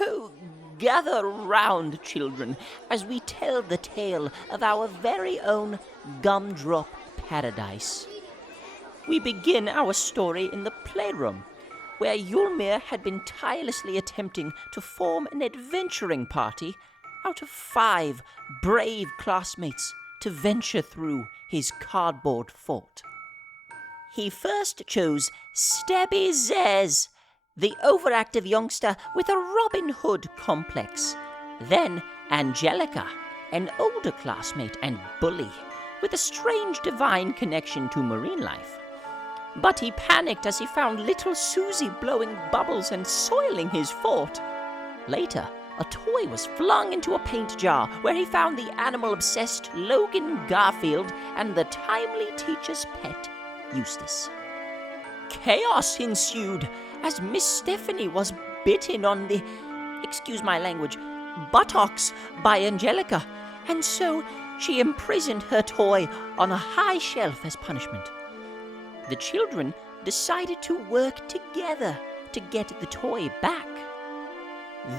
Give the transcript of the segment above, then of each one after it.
Oh, gather round, children, as we tell the tale of our very own Gumdrop Paradise. We begin our story in the playroom, where Ylmir had been tirelessly attempting to form an adventuring party out of 5 brave classmates to venture through his cardboard fort. He first chose Stabby Zez, the overactive youngster with a Robin Hood complex. Then Angelica, an older classmate and bully with a strange divine connection to marine life. But he panicked as he found little Susie blowing bubbles and soiling his fort. Later, a toy was flung into a paint jar where he found the animal-obsessed Logan Garfield and the timely teacher's pet, Eustace. Chaos ensued as Miss Stephanie was bitten on the, excuse my language, buttocks by Angelica, and so she imprisoned her toy on a high shelf as punishment. The children decided to work together to get the toy back.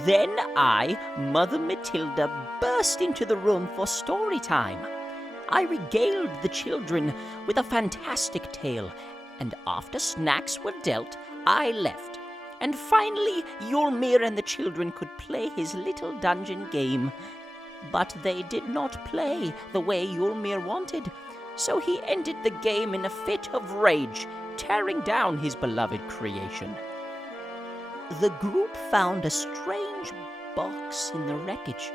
Then I, Mother Matilda, burst into the room for story time. I regaled the children with a fantastic tale, and after snacks were dealt, I left. And finally, Ylmir and the children could play his little dungeon game. But they did not play the way Ylmir wanted, so he ended the game in a fit of rage, tearing down his beloved creation. The group found a strange box in the wreckage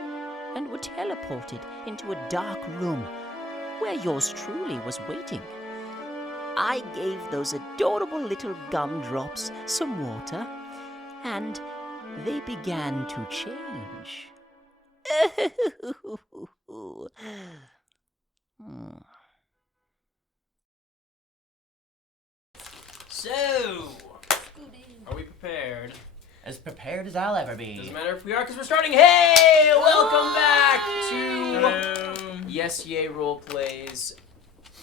and were teleported into a dark room where yours truly was waiting. I gave those adorable little gumdrops some water, and they began to change. So, are we prepared? As prepared as I'll ever be. Doesn't matter if we are, because we're starting. Hey, welcome back to YAY Roleplay's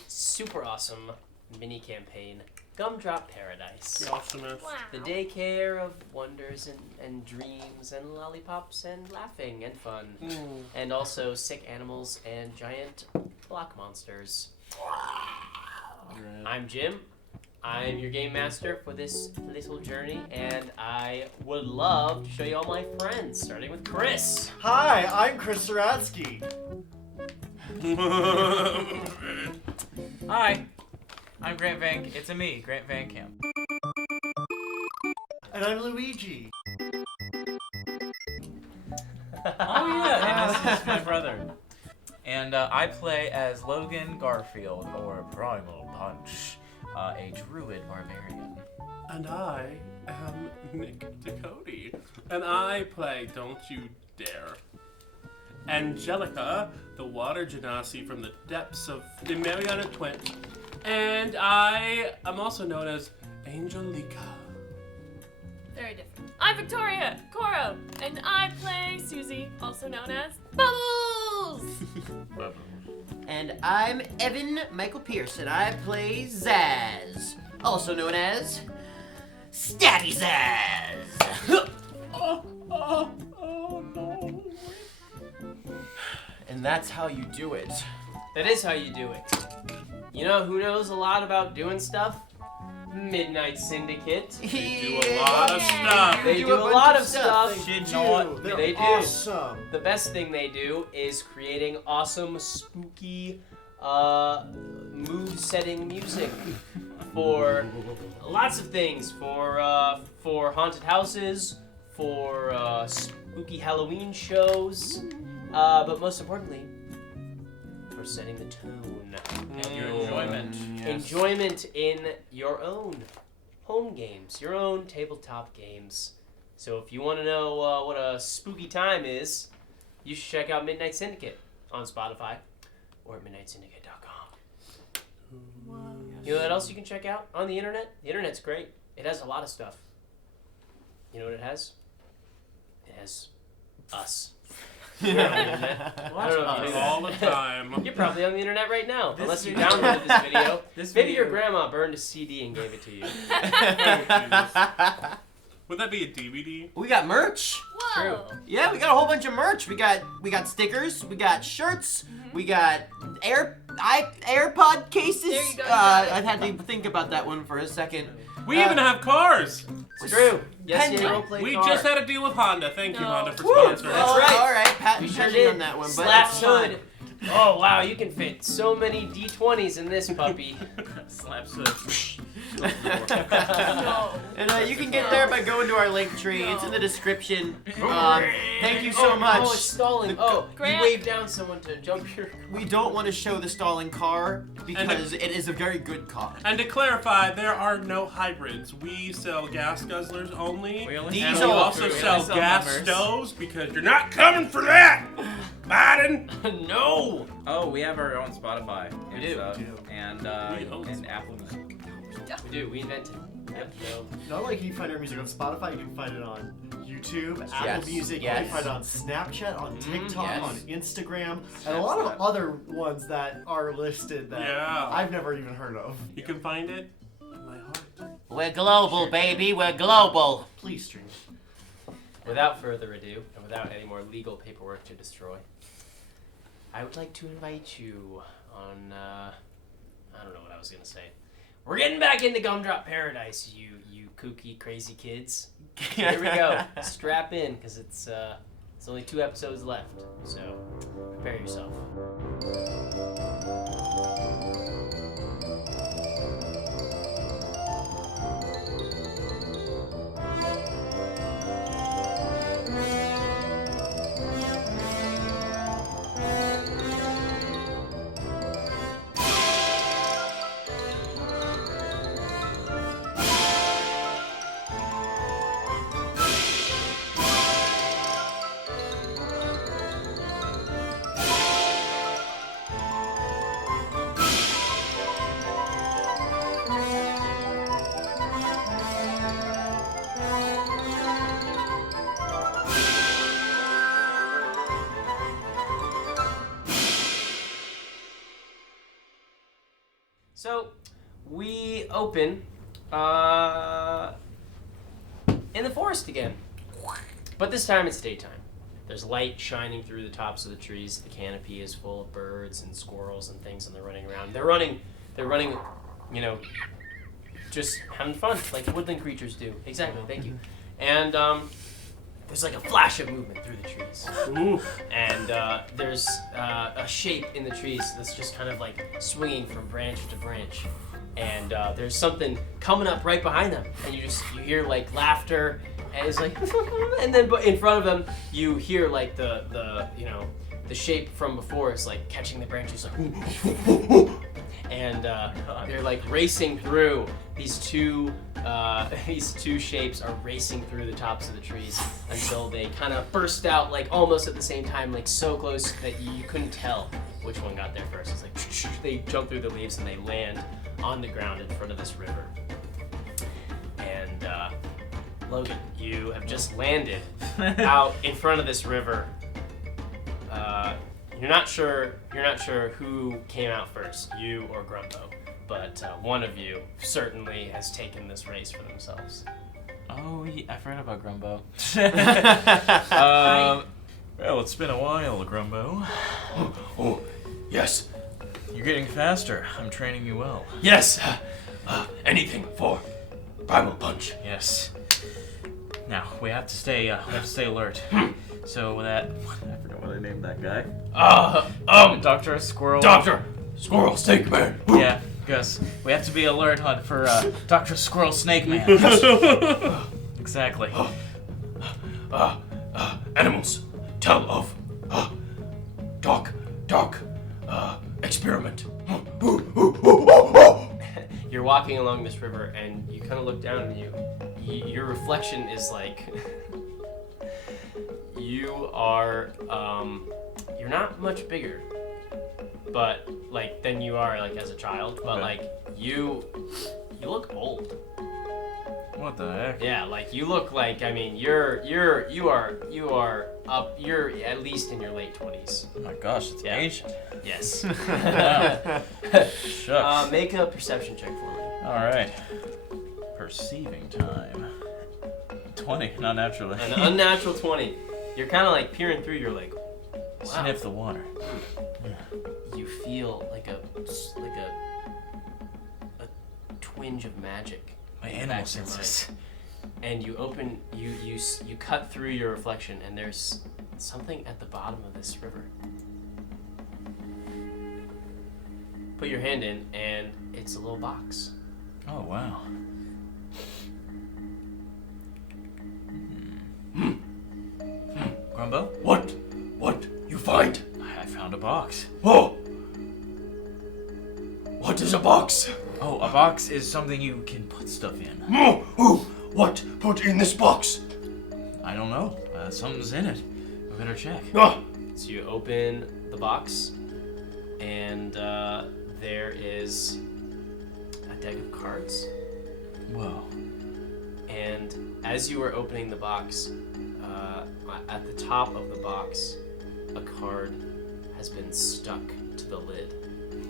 super awesome mini campaign, Gumdrop Paradise. Awesomeness. Wow. The daycare of wonders and dreams and lollipops and laughing and fun. And also sick animals and giant block monsters. I'm Jim. I'm your game master for this little journey, and I would love to show you all my friends, starting with Chris. Hi, I'm Chris Ceradsky. Hi, I'm Grant VanCamp. And I'm Luigi. Oh yeah, and this is my brother. And I play as Logan Garfield, or Primal Punch, a druid barbarian. And I am Nick Ducote. And I play Don't You Dare Angelica, the water genasi from the depths of the Mariana Twent. And I am also known as Angelica. Very different. I'm Victoria, Koro, and I play Susie, also known as Bubbles! And I'm Evan Michael Pearce, and I play Zaz, also known as Stabby Zaz. Oh no. And that's how you do it. That is how you do it. You know who knows a lot about doing stuff? Midnight Syndicate. They do a lot of stuff. They do a bunch lot of stuff. They're They do. awesome. The best thing they do is creating awesome, spooky, mood-setting music for lots of things. For haunted houses, for spooky Halloween shows, but most importantly, for setting the tone And your enjoyment. enjoyment in your own home games, your own tabletop games. So if you want to know what a spooky time is, you should check out Midnight Syndicate on Spotify or at midnightsyndicate.com. You know what else you can check out on the internet? The internet's great. It has a lot of stuff. You know what it has? It has us. You're on the internet. I don't know if you knew that. All the time. You're probably on the internet right now, This unless you video- downloaded this video. This Maybe your video- grandma burned a CD and gave it to you. Would that be a DVD? We got merch. Whoa! true. Yeah, we got a whole bunch of merch. We got stickers, we got shirts, we got AirPod cases. There you go, you got it. I've had to think about that one for a second. We even have cars. It's true. Yes, Pen- you roleplay We car. just had a deal with Honda. Thank you, No. Honda, for Woo! sponsoring That's us. right. All right, patent We sure pending did. on that one, but Slaps it's fine. hood. Oh wow, you can fit so many D20s in this puppy. Slaps hood. No. And you can get there by going to our link tree. It's in the description. Thank you so much. Oh, it's stalling. Oh, you Grant. waved down someone to jump your. We don't want to show the stalling car because it is a very good car. And to clarify, there are no hybrids. We sell gas guzzlers only. We only And Diesel. we also We only sell sell gas numbers. stoves because you're not coming for that, Biden. No. Oh, we have our own Spotify. We and do. stuff, We do. And We own and Apple Music. We do. We invented. Yep. No. Not like you can find our music on Spotify, you can find it on YouTube, Apple Yes, Music, yes. you can find it on Snapchat, on TikTok, yes. on Instagram, and a lot of Snapchat. other ones that are listed that Yeah. I've never even heard of. You can find it in my heart. We're global, baby. We're global. Please stream. Without further ado, and without any more legal paperwork to destroy, I would like to invite you on. I don't know what I was gonna say. We're getting back into Gumdrop Paradise, you kooky, crazy kids. Here we go. Strap in, because it's only 2 episodes left, so prepare yourself. So, we open in the forest again. But this time it's daytime. There's light shining through the tops of the trees. The canopy is full of birds and squirrels and things, and they're running around. They're running, you know, just having fun, like woodland creatures do. Exactly, thank you. And there's like a flash of movement through the trees. Ooh. And there's a shape in the trees that's just kind of like swinging from branch to branch. And there's something coming up right behind them, and you hear like laughter, and it's like, and then in front of them you hear like the the shape from before is like catching the branches, like, and they're like racing through. These two shapes are racing through the tops of the trees until they kind of burst out like almost at the same time, like so close that you couldn't tell which one got there first. It's like they jump through the leaves and they land on the ground in front of this river. And Logan, you have just landed out in front of this river. You're not sure who came out first, you or Grumpo, but one of you certainly has taken this race for themselves. Oh, I forgot about Grumbo. Well, it's been a while, Grumbo. Oh, yes, You're getting faster. I'm training you well. yes, anything for Primal Punch. Yes. Now we have to stay alert. So that I forgot what I named that guy. Dr. Squirrel. Dr. Squirrel Snake Man. Yeah, because we have to be alert for Dr. Squirrel Snake Man. Exactly. Animals, tell of dark experiment. You're walking along this river, and you kind of look down, and your reflection is like you are you're not much bigger, but like than you are like as a child, but Okay. like you look old. What the heck? Yeah, like you look like, I mean, you are up, you're at least in your late 20s. Oh my gosh, it's Yeah. ancient. Yes. Shucks. Make a perception check for me. All right. Perceiving time. 20, not naturally. An unnatural 20. You're kind of like peering through. You're like, wow. Sniff the water. You feel like a twinge of magic. My in the animal back of your senses. mind. And you open, you cut through your reflection, and there's something at the bottom of this river. Put your hand in, and it's a little box. Oh, wow. Grumbo? What? What? You find? I found a box. Oh! What is a box? Oh, a box is something you can put stuff in. Oh, oh, what? Put in this box? I don't know. Something's in it. We better check. Ah! So you open the box, and there is a deck of cards. Whoa. And as you are opening the box, at the top of the box, a card has been stuck to the lid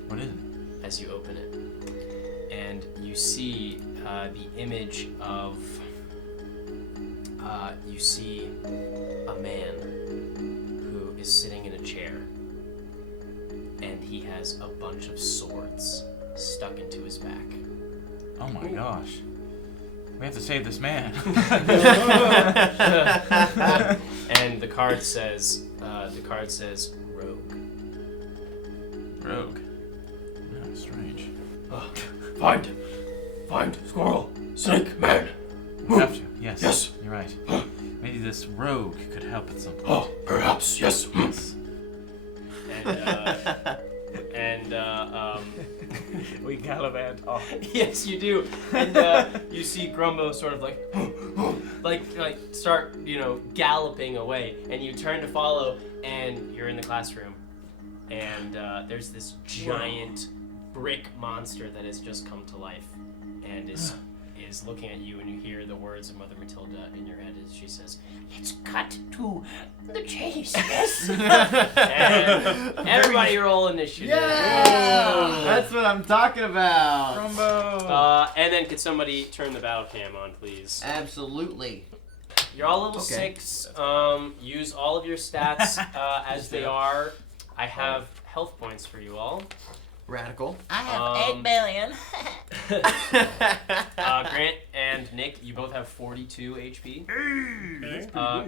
What is it? as you open it. And you see the image of, you see a man who is sitting in a chair, and he has a bunch of swords stuck into his back. Oh my gosh. We have to save this man. And the card says rogue. Rogue. Yeah, strange. Find squirrel, snake, man. We have to. Yes. Yes. You're right. Maybe this rogue could help at some point. Oh, perhaps, yes. Yes. And We gallivant off. yes, you do. And you see Grumbo sort of like start, galloping away, and you turn to follow, and you're in the classroom, and there's this giant brick monster that has just come to life, and is looking at you, and you hear the words of Mother Matilda in your head as she says, "Let's cut to the chase." Yes. And everybody roll initiative. Yeah! That's what I'm talking about. Grumbo! And then could somebody turn the battle cam on, please? Absolutely. You're all level Okay. 6. Use all of your stats as they are. I have health points for you all. Radical. I have 8 billion. Grant and Nick, you both have 42 HP.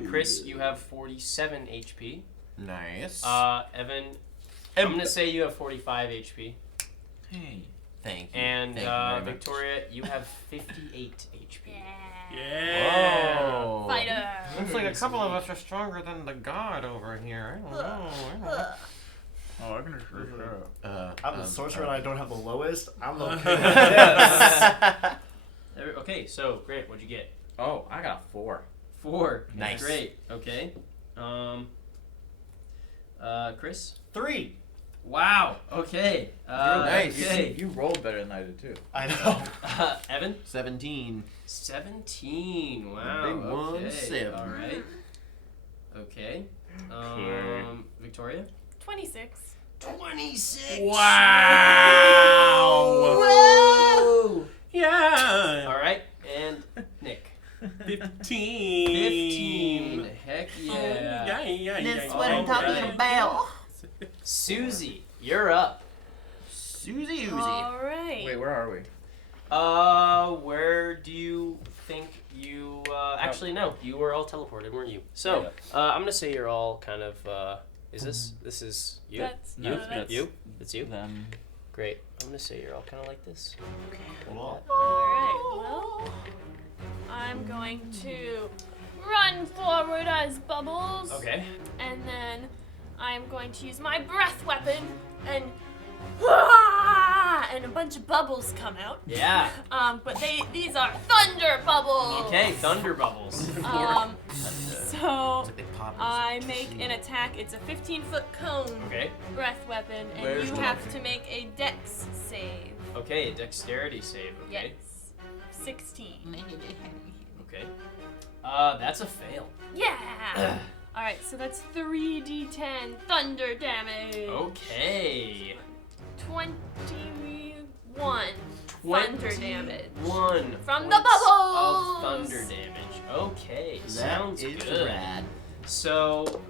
Chris, you have 47 HP. Nice. Evan, I'm going to say you have 45 HP. Hey. Thank you. And Thank you very much. Victoria, you have 58 HP. Yeah. Whoa. Fighter. Looks like a couple of us are stronger than the god over here. I don't know. Oh, I can sure. I'm the sorcerer and I don't have the lowest. I'm okay with Yes. Okay, so Grant, what'd you get? Oh, I got 4. 4. Nice. Great. Okay. Chris? 3. Wow. Okay. Nice. Okay. You rolled better than I did too. I know. Evan? 17. 17. Wow. Big one, Okay. 7. All right. Okay. Victoria? 26. 26. Wow. Whoa. Yeah. All right. And Nick? 15. 15. Heck yeah. That's what I'm talking about. Susie, you're up. Susie Oozy. All right. Wait, where are we? Where do you think you? Actually, no. You were all teleported, weren't you? So, I'm gonna say you're all kind of. Is this? This is you. That's You? no, that's You? It's you. Them. Great. I'm gonna say you're all kind of like this. All right. Well, I'm going to run forward as Bubbles. Okay. And then I'm going to use my breath weapon and a bunch of bubbles come out. Yeah. But these are thunder bubbles. Okay. Thunder bubbles. So I make an attack. It's a 15-foot cone Okay. breath weapon, and Where's you the have weapon? to make a dex save. Okay. A dexterity save. Okay. Yes. 16. Okay. That's a fail. Yeah. All right, so that's 3d10 thunder damage. Okay. 21 thunder damage. 1 From the points bubbles. of thunder damage. Okay. Okay, That sounds is good. rad. So,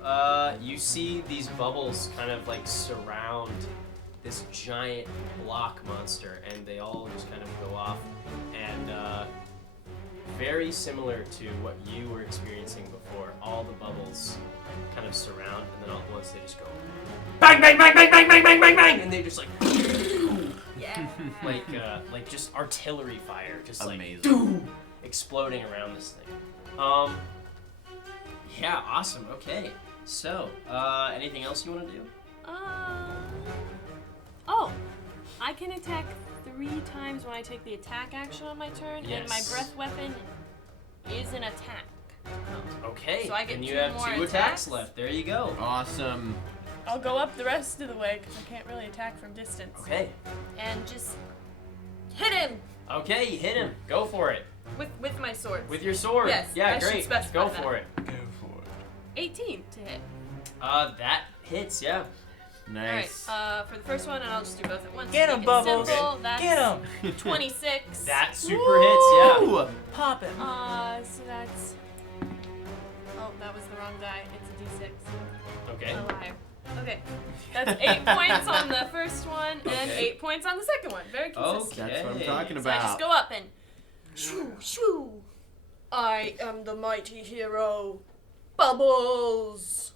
you see these bubbles kind of like surround this giant block monster, and they all just kind of go off, and very similar to what you were experiencing before. All the bubbles kind of surround, and then all at once they just go bang, bang, bang, bang, bang, bang, bang, bang, bang, and they just like Yeah. like just artillery fire, just Amazing. like doom, exploding around this thing. Yeah, awesome. Okay, so anything else you want to do? Oh, I can attack 3 times when I take the attack action on my turn, and my Yes. breath weapon is an attack. Okay, So I get and you 2 have more 2 attacks attacks? left. There you go. Awesome. I'll go up the rest of the way because I can't really attack from distance. Okay. And just hit him Okay, you hit him. Go for it. with my sword. With your sword. Yes, Yeah, I should great. specify Go that. for it. 18 to hit. That hits, yeah. Nice. Alright, for the first one, and I'll just do both at once. Get to 'em, make it Bubbles. simple, that's Get 'em. 26. That super hits, yeah. Ooh. Pop it. So that's... Oh, that was the wrong die. It's a D6. Okay. A liar. Okay. That's 8 points on the first one, and Okay. 8 points on the second one. Very consistent. That's what I'm Okay. talking So I about. just go up and... Shoo, shoo. I am the mighty hero, Bubbles.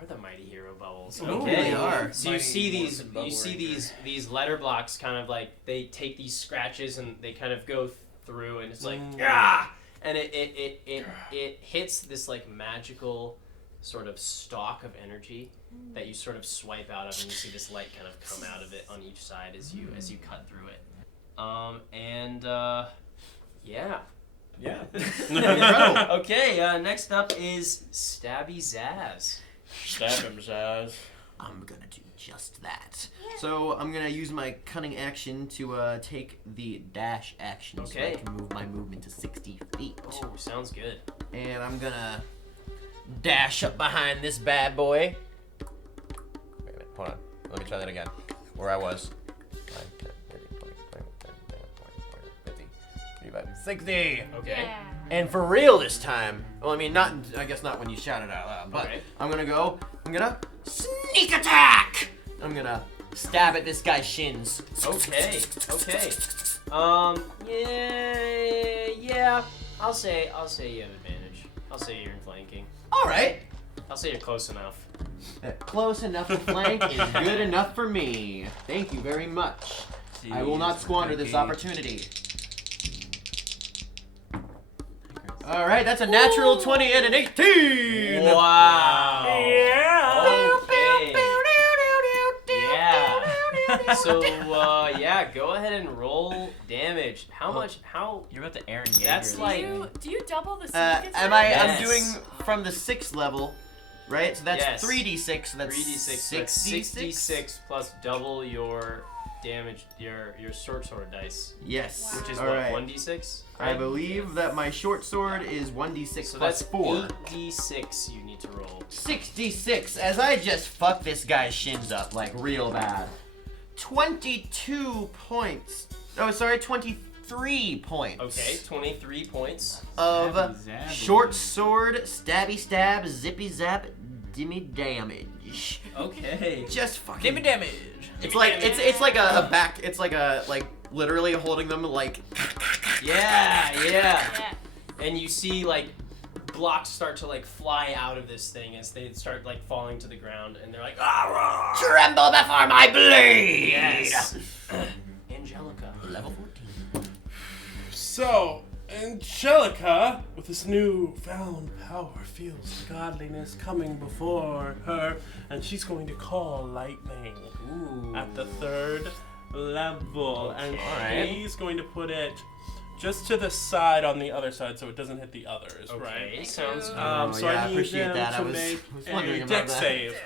Are the mighty hero bubbles? Ooh, Okay. they are. So you Mighty see these, Morphin Bubble you see Ranger. these letter blocks kind of like they take these scratches and they kind of go through, and it's like Mm. yeah, and it hits this like magical sort of stalk of energy that you sort of swipe out of, and you see this light kind of come out of it on each side as you cut through it. Yeah. Yeah. Incredible. Okay, next up is Stabby Zaz. Stab him, Zaz. I'm gonna do just that. So I'm gonna use my cunning action to take the dash action, so I Okay. can move my movement to 60 feet. Oh, sounds good. And I'm gonna dash up behind this bad boy. Wait a minute, hold on. Let me try that again. Where I was. 5, 10, 30, 20, 25, 40, 50, 55, 60. Okay. Yeah. And for real this time. Well, I mean, I guess not when you shout it out loud, but Okay. I'm gonna sneak attack! I'm gonna stab at this guy's shins. Okay. Yeah. I'll say you have advantage. I'll say you're in flanking. Alright. I'll say you're close enough. Close enough to flank is good enough for me. Thank you very much. I will not squander this opportunity. Alright, that's a natural 20 and an 18! Wow. Yeah. Okay. Yeah. So go ahead and roll damage. How much? How? You're about to Aaron Yeager. That's like- Do you double the sneak attack? I'm Yes. doing from the 6th level, right? So that's Yes. 3d6, so that's 3d6. So that's 66 plus double your damage, your short sword dice, Yes. which is All what, right. 1d6? I believe that my short sword is 1d6 So plus that's 4. 8d6 you need to roll. 66, as I just fucked this guy's shins up, like, real bad. 22 points. Oh, sorry, 23 points. Okay, 23 points. Of Zabby. short sword, stabby stab, zippy zap, dimmy damage. Okay. Just fucking. Give me damage. It's like it's like a back. It's like a literally holding them like. Yeah. Yeah. And you see like blocks start to like fly out of this thing as they start like falling to the ground, and they're like, ah, Tremble before my blade. yes. Angelica. Level 14. So, Angelica, with this newfound power, feels the godliness coming before her, and she's going to call lightning Ooh. at the 3rd level, and Alright. she's going to put it just to the side on the other side so it doesn't hit the others, Okay, right? sounds good. Oh, So yeah, I need appreciate them that. to I was make wondering a about dex that. save.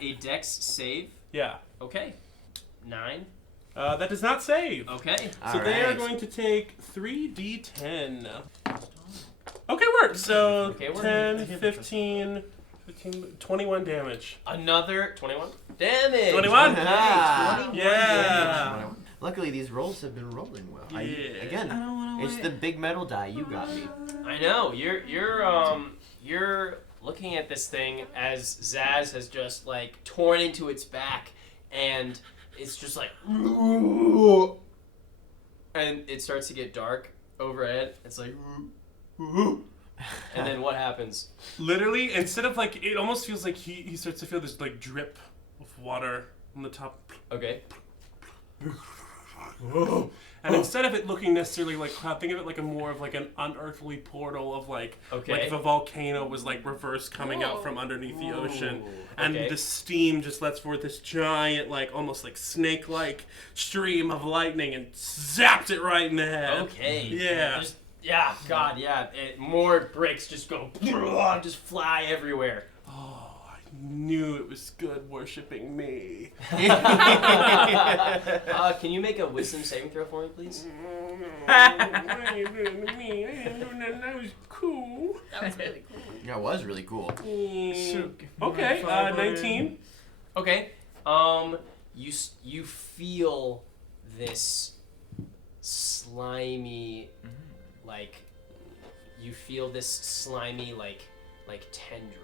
A dex save. Yeah. Okay. 9. That does not save. Okay. So they are Alright. going to take 3d10. Okay, works. So Okay, we're 10, 15, 21 damage. Another 21 damage. 21? Ah. 21 Yeah. Luckily, these rolls have been rolling well. Yeah. Again, It's the big metal die. You got me. I know. You're looking at this thing as Zaz has just like torn into its back, and it's just like, and it starts to get dark overhead. It's like, and then what happens? Literally, instead of like, it almost feels like he starts to feel this like drip of water on the top. Okay. And instead of it looking necessarily like cloud, think of it like a more of like an unearthly portal of like if a volcano was like reverse coming out from underneath the ocean, and the steam just lets forth this giant like almost like snake-like stream of lightning and zaps it right in the head. Okay. Yeah. Yeah. God. Yeah. More bricks just go, just fly everywhere. Knew it was good worshiping me. Can you make a wisdom saving throw for me, please? That was cool. That was really cool. That was really cool. Okay, 19. Okay. You feel this slimy, like tendril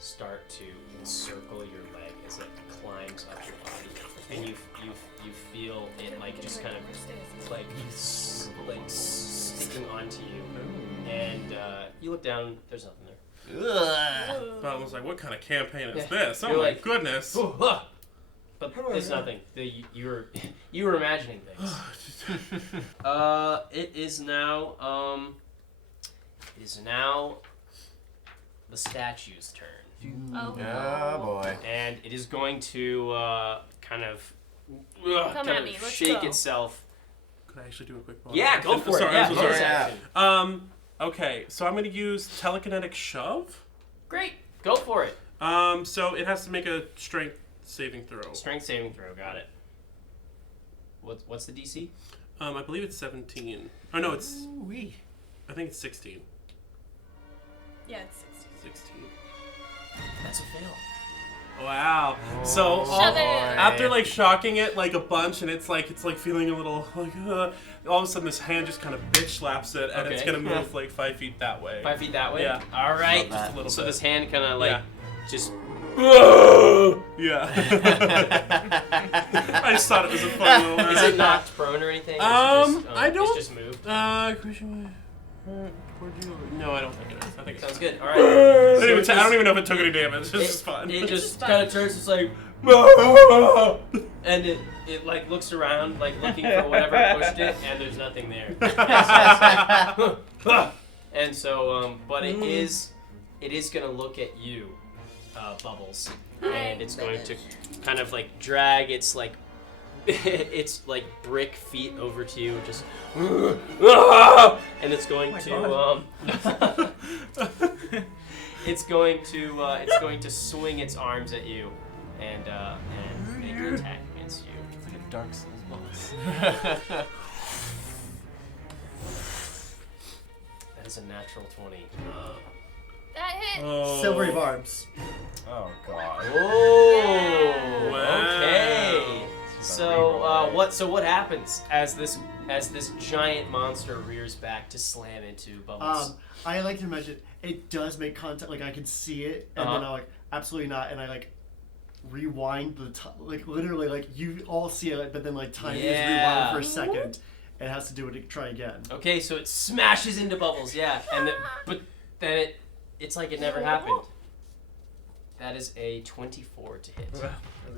start to encircle your leg as it climbs up your body, and you feel it like just kind of like sticking onto you, and you look down. There's nothing there. I was like, what kind of campaign is this? Oh You're my like, goodness. But there's nothing. You were imagining things. It is now the statue's turn. Oh. Oh boy. And it is going to kind of Come at me, let's shake go. itself. Could I actually do a quick bonus? Yeah, go for it. Sorry, Yeah, I'm so bonus sorry. action. Okay, so I'm going to use telekinetic shove. Great, go for it. So it has to make a strength saving throw. Strength saving throw, got it. What's the DC? I believe it's 17. Oh no, it's. Ooh-wee. I think it's 16. Yeah, it's 16. 16. That's a fail. Wow. So Shove it. after like shocking it like a bunch, and it's like feeling a little like all of a sudden this hand just kind of bitch slaps it, and it's Okay. gonna move like 5 feet that way. 5 feet that way? Yeah. All right. Love that. Just a little So bit. this hand kind of like Yeah. just... Yeah. I just thought it was a fun little. Is it knocked prone or anything? Or is it just, I don't. It's just moved. No, I don't think it is. I think it's. Sounds good. All right. I don't even know if it took any damage. It's just fun. It just kind of turns. It's like, and it like looks around, like looking for whatever pushed it, and there's nothing there. And so, but it is gonna look at you, Bubbles, and it's going to kind of like drag its like its like brick feet over to you, just and it's going to it's going to swing its arms at you and make an attack against you. It's like a Dark Souls boss. That is a natural 20. That hit. Oh. Silvery barbs. Oh god. Oh, Wow. okay. So what happens as this giant monster rears back to slam into Bubbles? I like to imagine it does make contact. Like I can see it, and then I'm like, absolutely not, and I like rewind the like literally like you all see it, but then like time is rewind for a second. It has to do it to try again. Okay, so it smashes into Bubbles, yeah, but then it's like it never happened. That is a 24 to hit.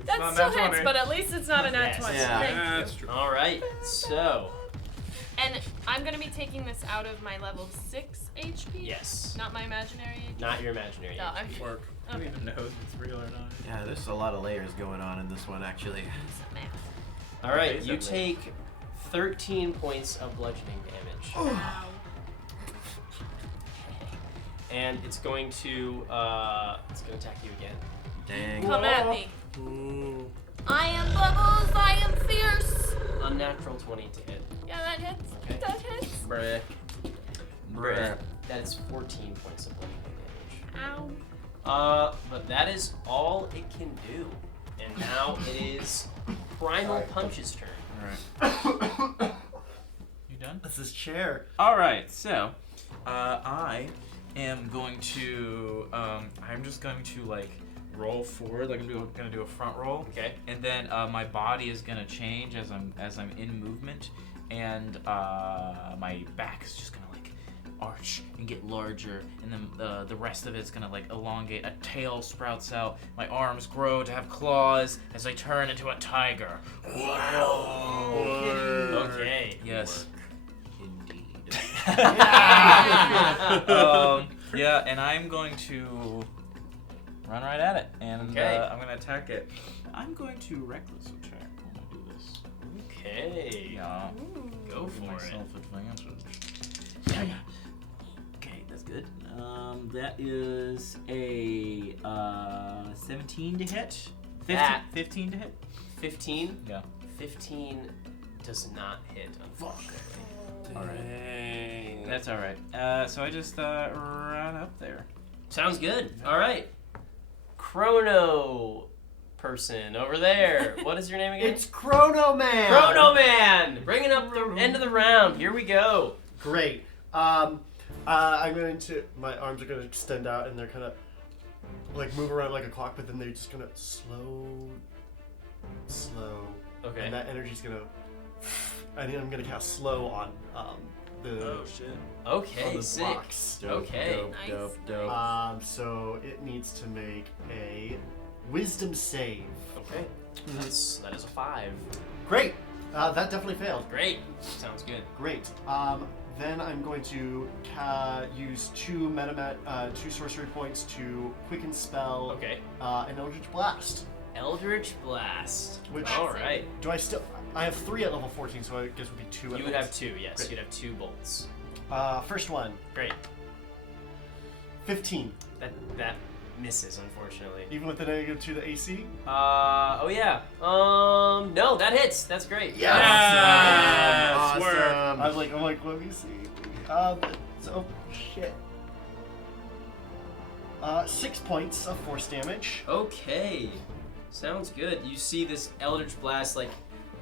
That still hits, but at least it's not a nat Yes. 20. Yeah. Thank you. That's true. All right, so And I'm going to be taking this out of my level 6 HP? yes, Not my imaginary HP? not your imaginary. No, I'm Work. I don't even know if it's real or not. Yeah, there's a lot of layers going on in this one, actually. All right, you Basically. take 13 points of bludgeoning damage. Wow. And it's going to attack you again. Dang. Come at me. Ooh. I am Bubbles, I am fierce. Unnatural 20 to hit. Yeah, that hits. Okay. That hits. Bruh. That is 14 points of bludgeoning damage. Ow. But that is all it can do. And now it is Primal Punch's turn. Alright. You done? That's his chair. All right, so I am going to I'm just going to like roll forward, like I'm gonna do a front roll. Okay. And then my body is gonna change as I'm in movement, and my back is just gonna like arch and get larger, and then the rest of it's gonna like elongate. A tail sprouts out. My arms grow to have claws as I turn into a tiger. Whoa. Okay. Yes. Indeed. Yeah, and I'm going to run right at it, and I'm going to attack it. I'm going to reckless attack when I do this. Okay. Yeah. Go Give for it. myself advantage. Yeah. Okay, that's good. That is a 17 to hit. 15 to hit. 15? Yeah. 15 does not hit, unfortunately. Dang. That's all right. So I just run up there. Sounds good. All right. Chrono person over there. What is your name again? It's Chrono Man. Chrono Man. Bringing up the end of the round. Here we go. Great. I'm going to. My arms are going to extend out, and they're kind of like move around like a clock, but then they're just gonna slow. Okay. And that energy's gonna. I think I'm gonna cast slow on the. Oh shit. Okay. On the Sick. blocks. Okay. Nice. So it needs to make a wisdom save. Okay. That is a 5. Great. That definitely failed. Great. Sounds good. Great. Then I'm going to use 2 sorcery points to quicken spell. Okay. An Eldritch Blast. Eldritch Blast. Which? All right. Do I still? I have 3 at level 14, so I guess it would be 2. You would have 2. Yes. Great. You'd have 2 bolts. First one. Great. 15. That misses, unfortunately. Even with the -2 to the AC. Oh yeah. No, that hits. That's great. Yes! Awesome. Work. I'm like, let me see. So shit. 6 points of force damage. Okay. Sounds good. You see this Eldritch Blast like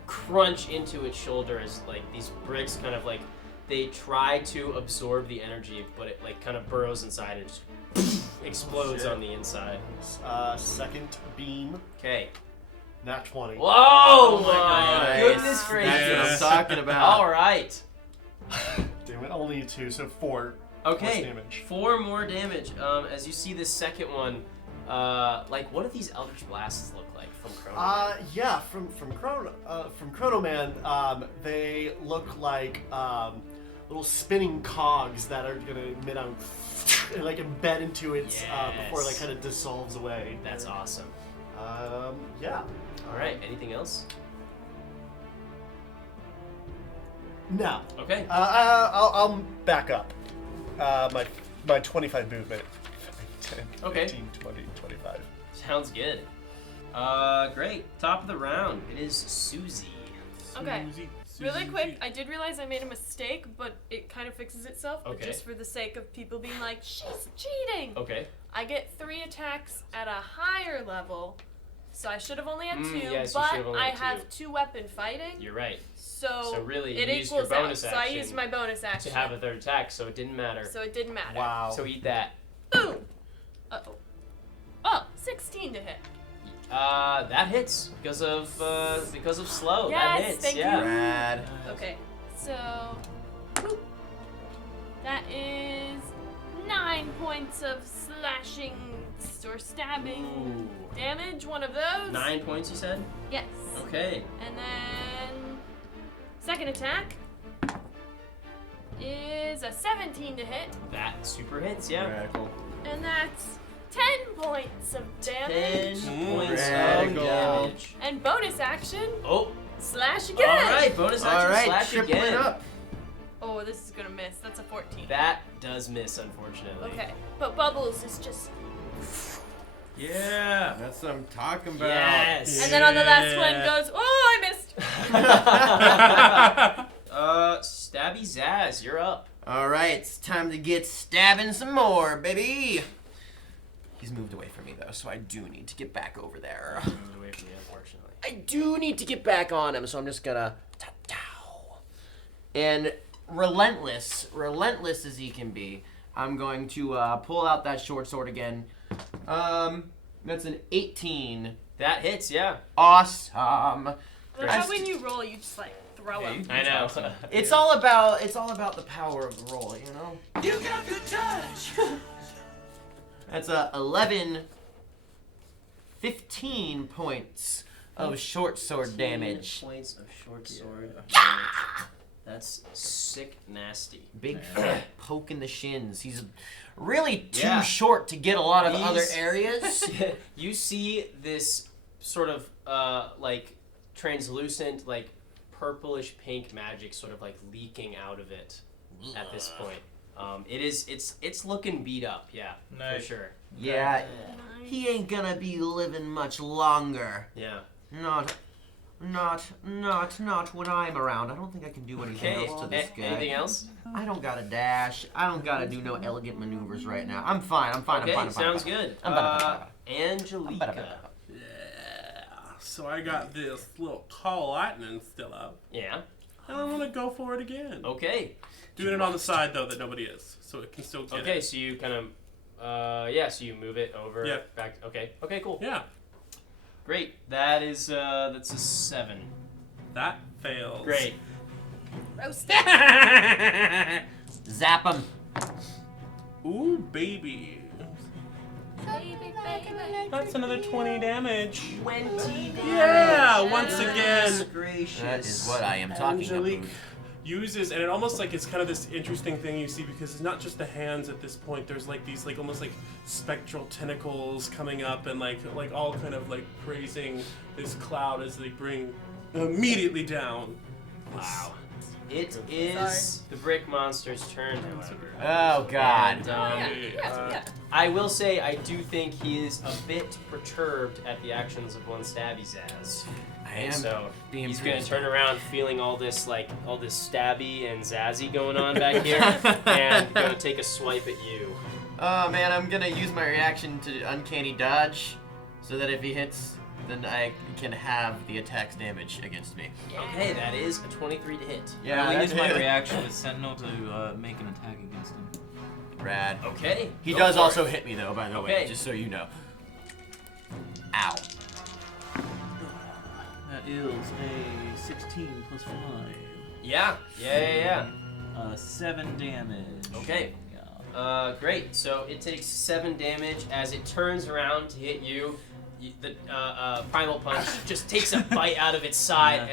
crunch into its shoulder as like these bricks kind of like they try to absorb the energy, but it like kind of burrows inside and just explodes on the inside. Second beam. Okay. Nat 20. Whoa! Oh my my God. goodness That's gracious! what I'm talking about. All right. Damn it, only 2, so 4. Okay. Force damage. 4 more damage. As you see this second one, like what do these Eldritch Blasts look like from Chrono? Yeah, from Chrono Man, they look like little spinning cogs that are gonna emit out and like embed into it before it like kind of dissolves away. That's awesome. Yeah. All right. Anything else? No. Okay. I'll back up. My 25 movement. 10, Okay. 15, 20, 25. Sounds good. Great. Top of the round. It is Susie. Okay. Susie. Really quick, I did realize I made a mistake, but it kind of fixes itself. But Okay. just for the sake of people being like, she's cheating. Okay. I get 3 attacks at a higher level, so I should have only had 2. yes, you should but have only I had 2. have 2 weapon fighting, You're right. so really, it you used your equals out. bonus So I action used my bonus action. To have a third attack, so it didn't matter. So it didn't matter. Wow. So eat that. Boom. Uh-oh. Oh, 16 to hit. That hits because of slow. Yes, that hits. thank yeah. you. Rad. Okay, so boop. That is 9 points of slashing or stabbing Ooh. damage. One of those. 9 points, you said? Yes. Okay. And then second attack is a 17 to hit, That super hits. Yeah. Radical. and that's 10 points of 10 damage. points of Radical. damage. And bonus action, Oh. slash again. All right. Bonus action All right, slash triple again. it up. Oh, this is gonna miss. That's a 14. That does miss, unfortunately. Okay, but Bubbles is just. Yeah, that's what I'm talking about. Yes. And then on the last one goes, oh, I missed. Stabby Zaz, you're up. All right, it's time to get stabbing some more, baby. He's moved away from me though, so I do need to get back over there. Moved away from you, unfortunately. I do need to get back on him, so I'm just gonna ta-tow. And relentless as he can be, I'm going to pull out that short sword again. That's an 18. That hits, yeah. Awesome. I love how when you roll, you just like throw them. I know. It's all about the power of the roll, you know. You got good touch. That's 15 points of short sword damage. Points of short sword. That's sick nasty. Big fat poke in the shins. He's really too short to get a lot of other areas. You see this sort of like translucent, like purplish pink magic sort of like leaking out of it at this point. It's looking beat up, yeah, for sure. Yeah, he ain't gonna be living much longer. Yeah. Not when I'm around. I don't think I can do anything else to this guy. Anything else? I don't gotta dash. I don't gotta do no elegant maneuvers right now. I'm fine. Okay, sounds good. Angelica. So I got this little call lightning still up. Yeah. And I want to go for it again. Okay. Doing it on the side though that nobody is, so it can still get it. Okay, so you kind of, so you move it over. Yeah. Back. Okay. Okay. Cool. Yeah. Great. That's a 7. That fails. Great. Roast Zap him. Ooh, baby. Baby, baby. That's another 20 damage. 20 damage. Yeah, once again. Gracious. That is what I am talking about. Uses, and it almost like it's kind of this interesting thing you see because it's not just the hands at this point. There's like these like almost like spectral tentacles coming up and like all kind of like praising this cloud as they bring immediately down. Wow. It is the brick monster's turn, however. Oh God. And, I will say I do think he is a bit perturbed at the actions of one Stabby Zaz. And so he's gonna turn around feeling all this stabby and zazzy going on back here and gonna take a swipe at you. Oh man, I'm gonna use my reaction to uncanny dodge so that if he hits, then I can have the attack's damage against me. Okay, that is a 23 to hit. Yeah, I'll use my reaction as Sentinel to make an attack against him. Rad. Okay. He does also hit me though, by the way, just so you know. Ow. That is a 16 plus 5. Yeah. 7 damage. Okay. Yeah. Great. So it takes 7 damage as it turns around to hit you. The primal punch just takes a bite out of its side,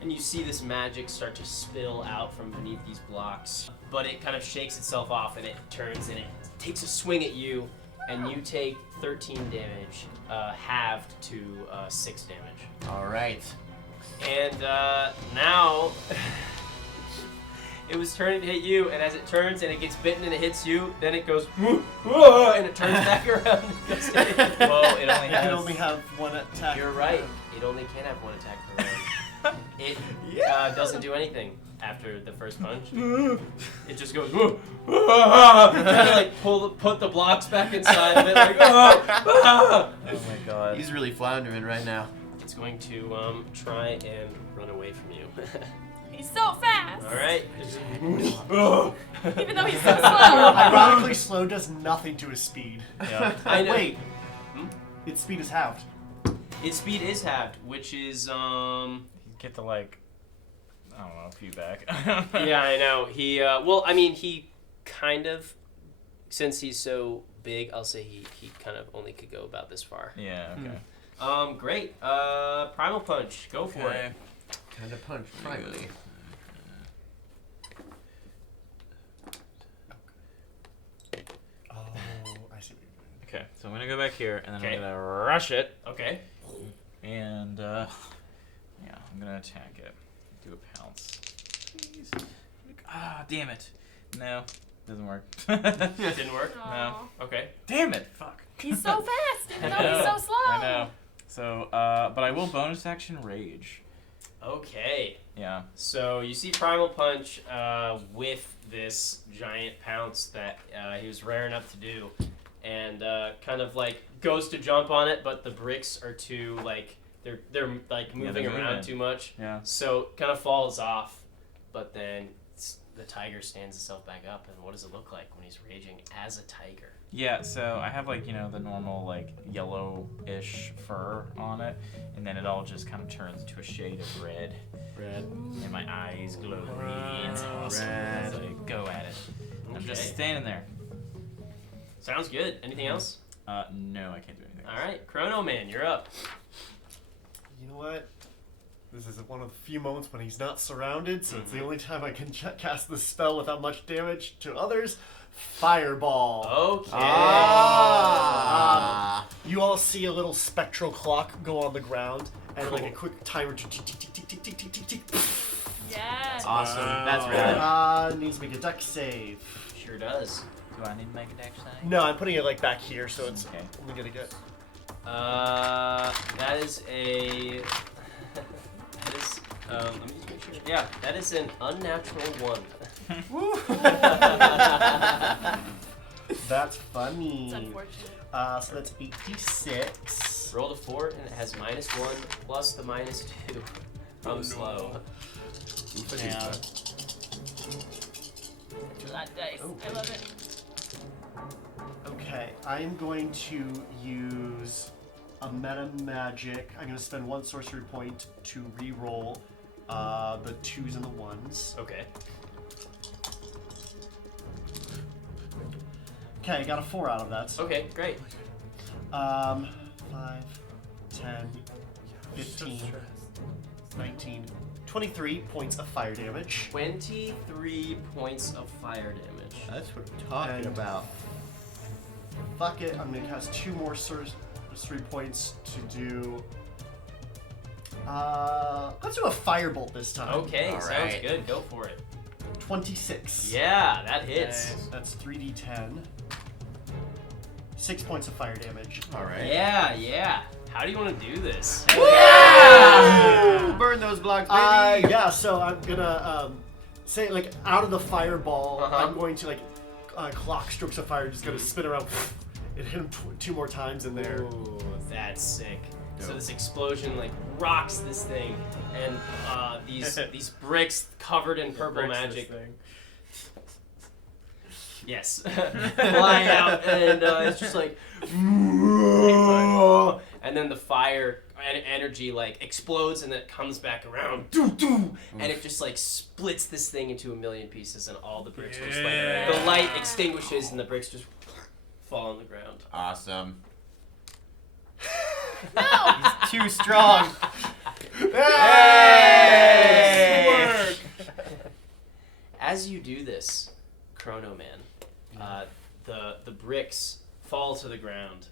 and you see this magic start to spill out from beneath these blocks. But it kind of shakes itself off, and it turns and it takes a swing at you, and you take 13 damage, halved to 6 damage. All right. And now it was turning to hit you, and as it turns and it gets bitten and it hits you, then it goes and it turns back around and goes to hit you. Well, it only It can only have one attack. You're right. It only can have one attack per round. It doesn't do anything after the first punch. It just goes kind of like put the blocks back inside of it. Like, Oh my god. He's really floundering right now. it's going to try and run away from you. He's so fast. All right. Even though he's so slow. Ironically, slow does nothing to his speed. Yeah. I know. Wait. Its speed is halved. Its speed is halved, which is Get to like, I don't know, a few back. Yeah, I know. He well, I mean, he kind of, since he's so big, I'll say he kind of only could go about this far. Yeah. Okay. Great. Primal punch. Go for it. Kind of punch, finally. Oh, I see. Okay. So I'm gonna go back here and then I'm gonna rush it. Okay. And yeah, I'm gonna attack it. Do a pounce. Please. Ah, damn it. No, doesn't work. Didn't work. No. Okay. Damn it. Fuck. He's so fast, even though he's so slow. I know. So, but I will bonus action rage. Okay. Yeah. So you see Primal Punch with this giant pounce that he was raring up to do, and kind of like goes to jump on it, but the bricks are too like they're like moving around too much. Yeah. So kind of falls off but then the tiger stands itself back up, and what does it look like when he's raging as a tiger? Yeah, so I have like, the normal like yellow-ish fur on it, and then it all just kind of turns into a shade of red. Red. And my eyes glow green. That's awesome. As I go at it. I'm just standing there. Sounds good. Anything else? No, I can't do anything else. All right, Chrono Man, you're up. You know what? This is one of the few moments when he's not surrounded, so it's the only time I can cast the spell without much damage to others. Fireball. Okay. You all see a little spectral clock go on the ground, and like a quick timer. Tick, tick, tick, tick, tick, tick, tick, tick, tick. Yes. Awesome. That's rad. Needs to make a dex save. Sure does. Do I need to make a dex save? No, I'm putting it like back here, so it's Okay. only gonna get. That is a. That is. Let me just make sure. Yeah, that is an unnatural 1. That's funny. It's unfortunate. So that's 8d6. Roll a 4 and it has -1 plus the -2 from slow. Damn. That dice. I love it. Okay, I'm going to use a meta magic. I'm going to spend 1 sorcery point to re-roll the 2s and the 1s. Okay. Okay, I got a 4 out of that. Okay, great. 5, 10, 15, 19, 23 points of fire damage. 23 points of fire damage. That's what I'm talking And- about. Fuck it, I'm going to cast 2 more sorcery points to do... let's do a firebolt this time. Okay, All sounds right. good. Go for it. 26. Yeah, that hits. That's 3d10. 6 points of fire damage. All right. Yeah. How do you want to do this? Yeah! Burn those blocks, baby. Yeah, so I'm gonna say like out of the fireball, Uh-huh. I'm going to like clock strokes of fire, just gonna spin around and hit him 2 more times in there. Ooh, that's sick. So Dope. this explosion like rocks this thing, and these bricks covered in purple magic. Yes, fly out, and it's just like, and then the fire energy like explodes, and then it comes back around, and it just like splits this thing into a million pieces, and all the bricks just like the light extinguishes, and the bricks just fall on the ground. Awesome. No! He's too strong. Hey! As you do this, Chrono Man, the bricks fall to the ground,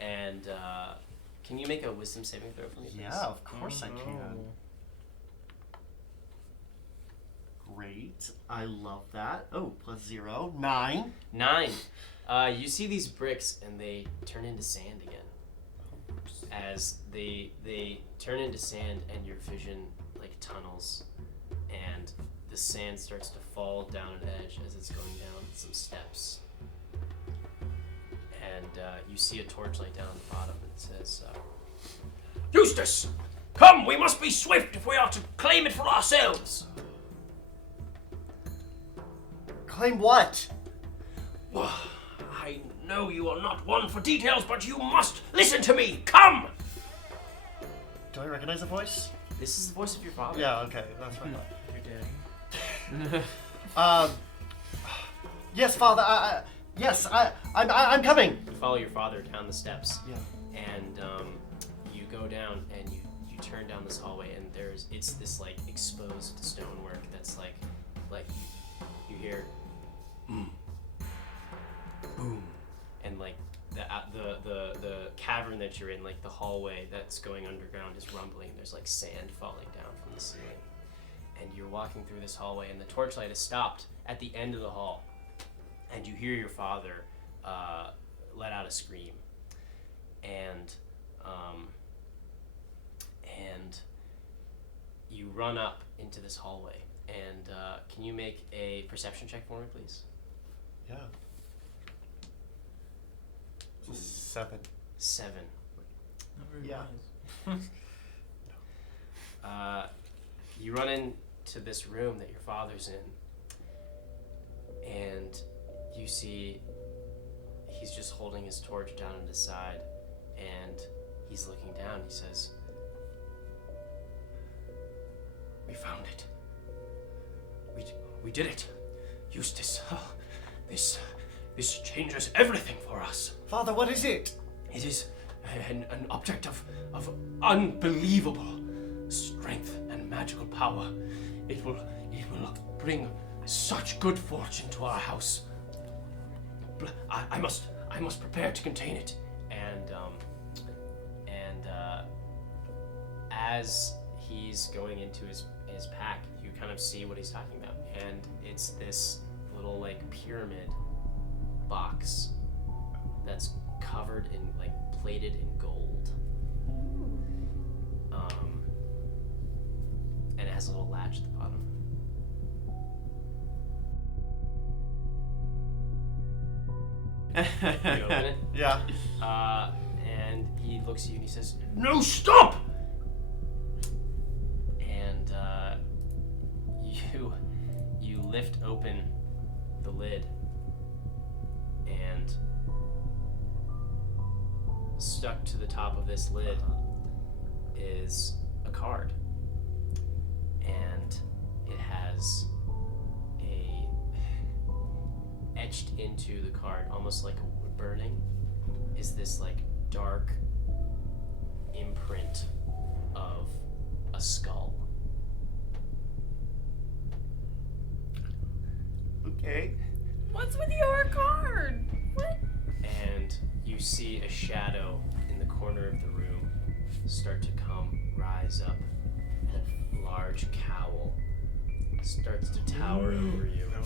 and can you make a wisdom saving throw for me, please? Yeah, of course I can. Great. I love that. Oh, +0. 9. 9. You see these bricks, and they turn into sand again. As they turn into sand, and your vision like tunnels, and the sand starts to fall down an edge as it's going down some steps. And you see a torchlight down at the bottom, and it says, "Eustace, come! We must be swift if we are to claim it for ourselves." Claim what? I know you are not one for details, but you must listen to me. Come! Do I recognize the voice? This is the voice of your father. Yeah, okay. That's what I thought. Your daddy. Yes, Father. I'm coming. You follow your father down the steps. Yeah. And you go down, and you turn down this hallway, and it's this like exposed stonework that's like you hear boom, and like the cavern that you're in, like the hallway that's going underground is rumbling. There's like sand falling down from the ceiling, and you're walking through this hallway, and the torchlight is stopped at the end of the hall, and you hear your father let out a scream, and you run up into this hallway. And can you make a perception check for me, please? Yeah. 7. 7. Yeah. You run into to this room that your father's in, and you see he's just holding his torch down at his side, and he's looking down. He says, "We found it. We did it. Eustace, this changes everything for us." Father, what is it? It is an object of unbelievable strength and magical power. It will bring such good fortune to our house. I must prepare to contain it. And as he's going into his pack, you kind of see what he's talking about, and it's this little like pyramid box that's covered in like plated in gold. And it has a little latch at the bottom. You open it? Yeah. And he looks at you and he says, "No, stop!" And you lift open the lid, and stuck to the top of this lid is a card, and it has etched into the card, almost like a wood burning, is this like dark imprint of a skull. Okay. What's with your card? What? And you see a shadow in the corner of the room start to rise up, and a large cowl starts to tower over you. No.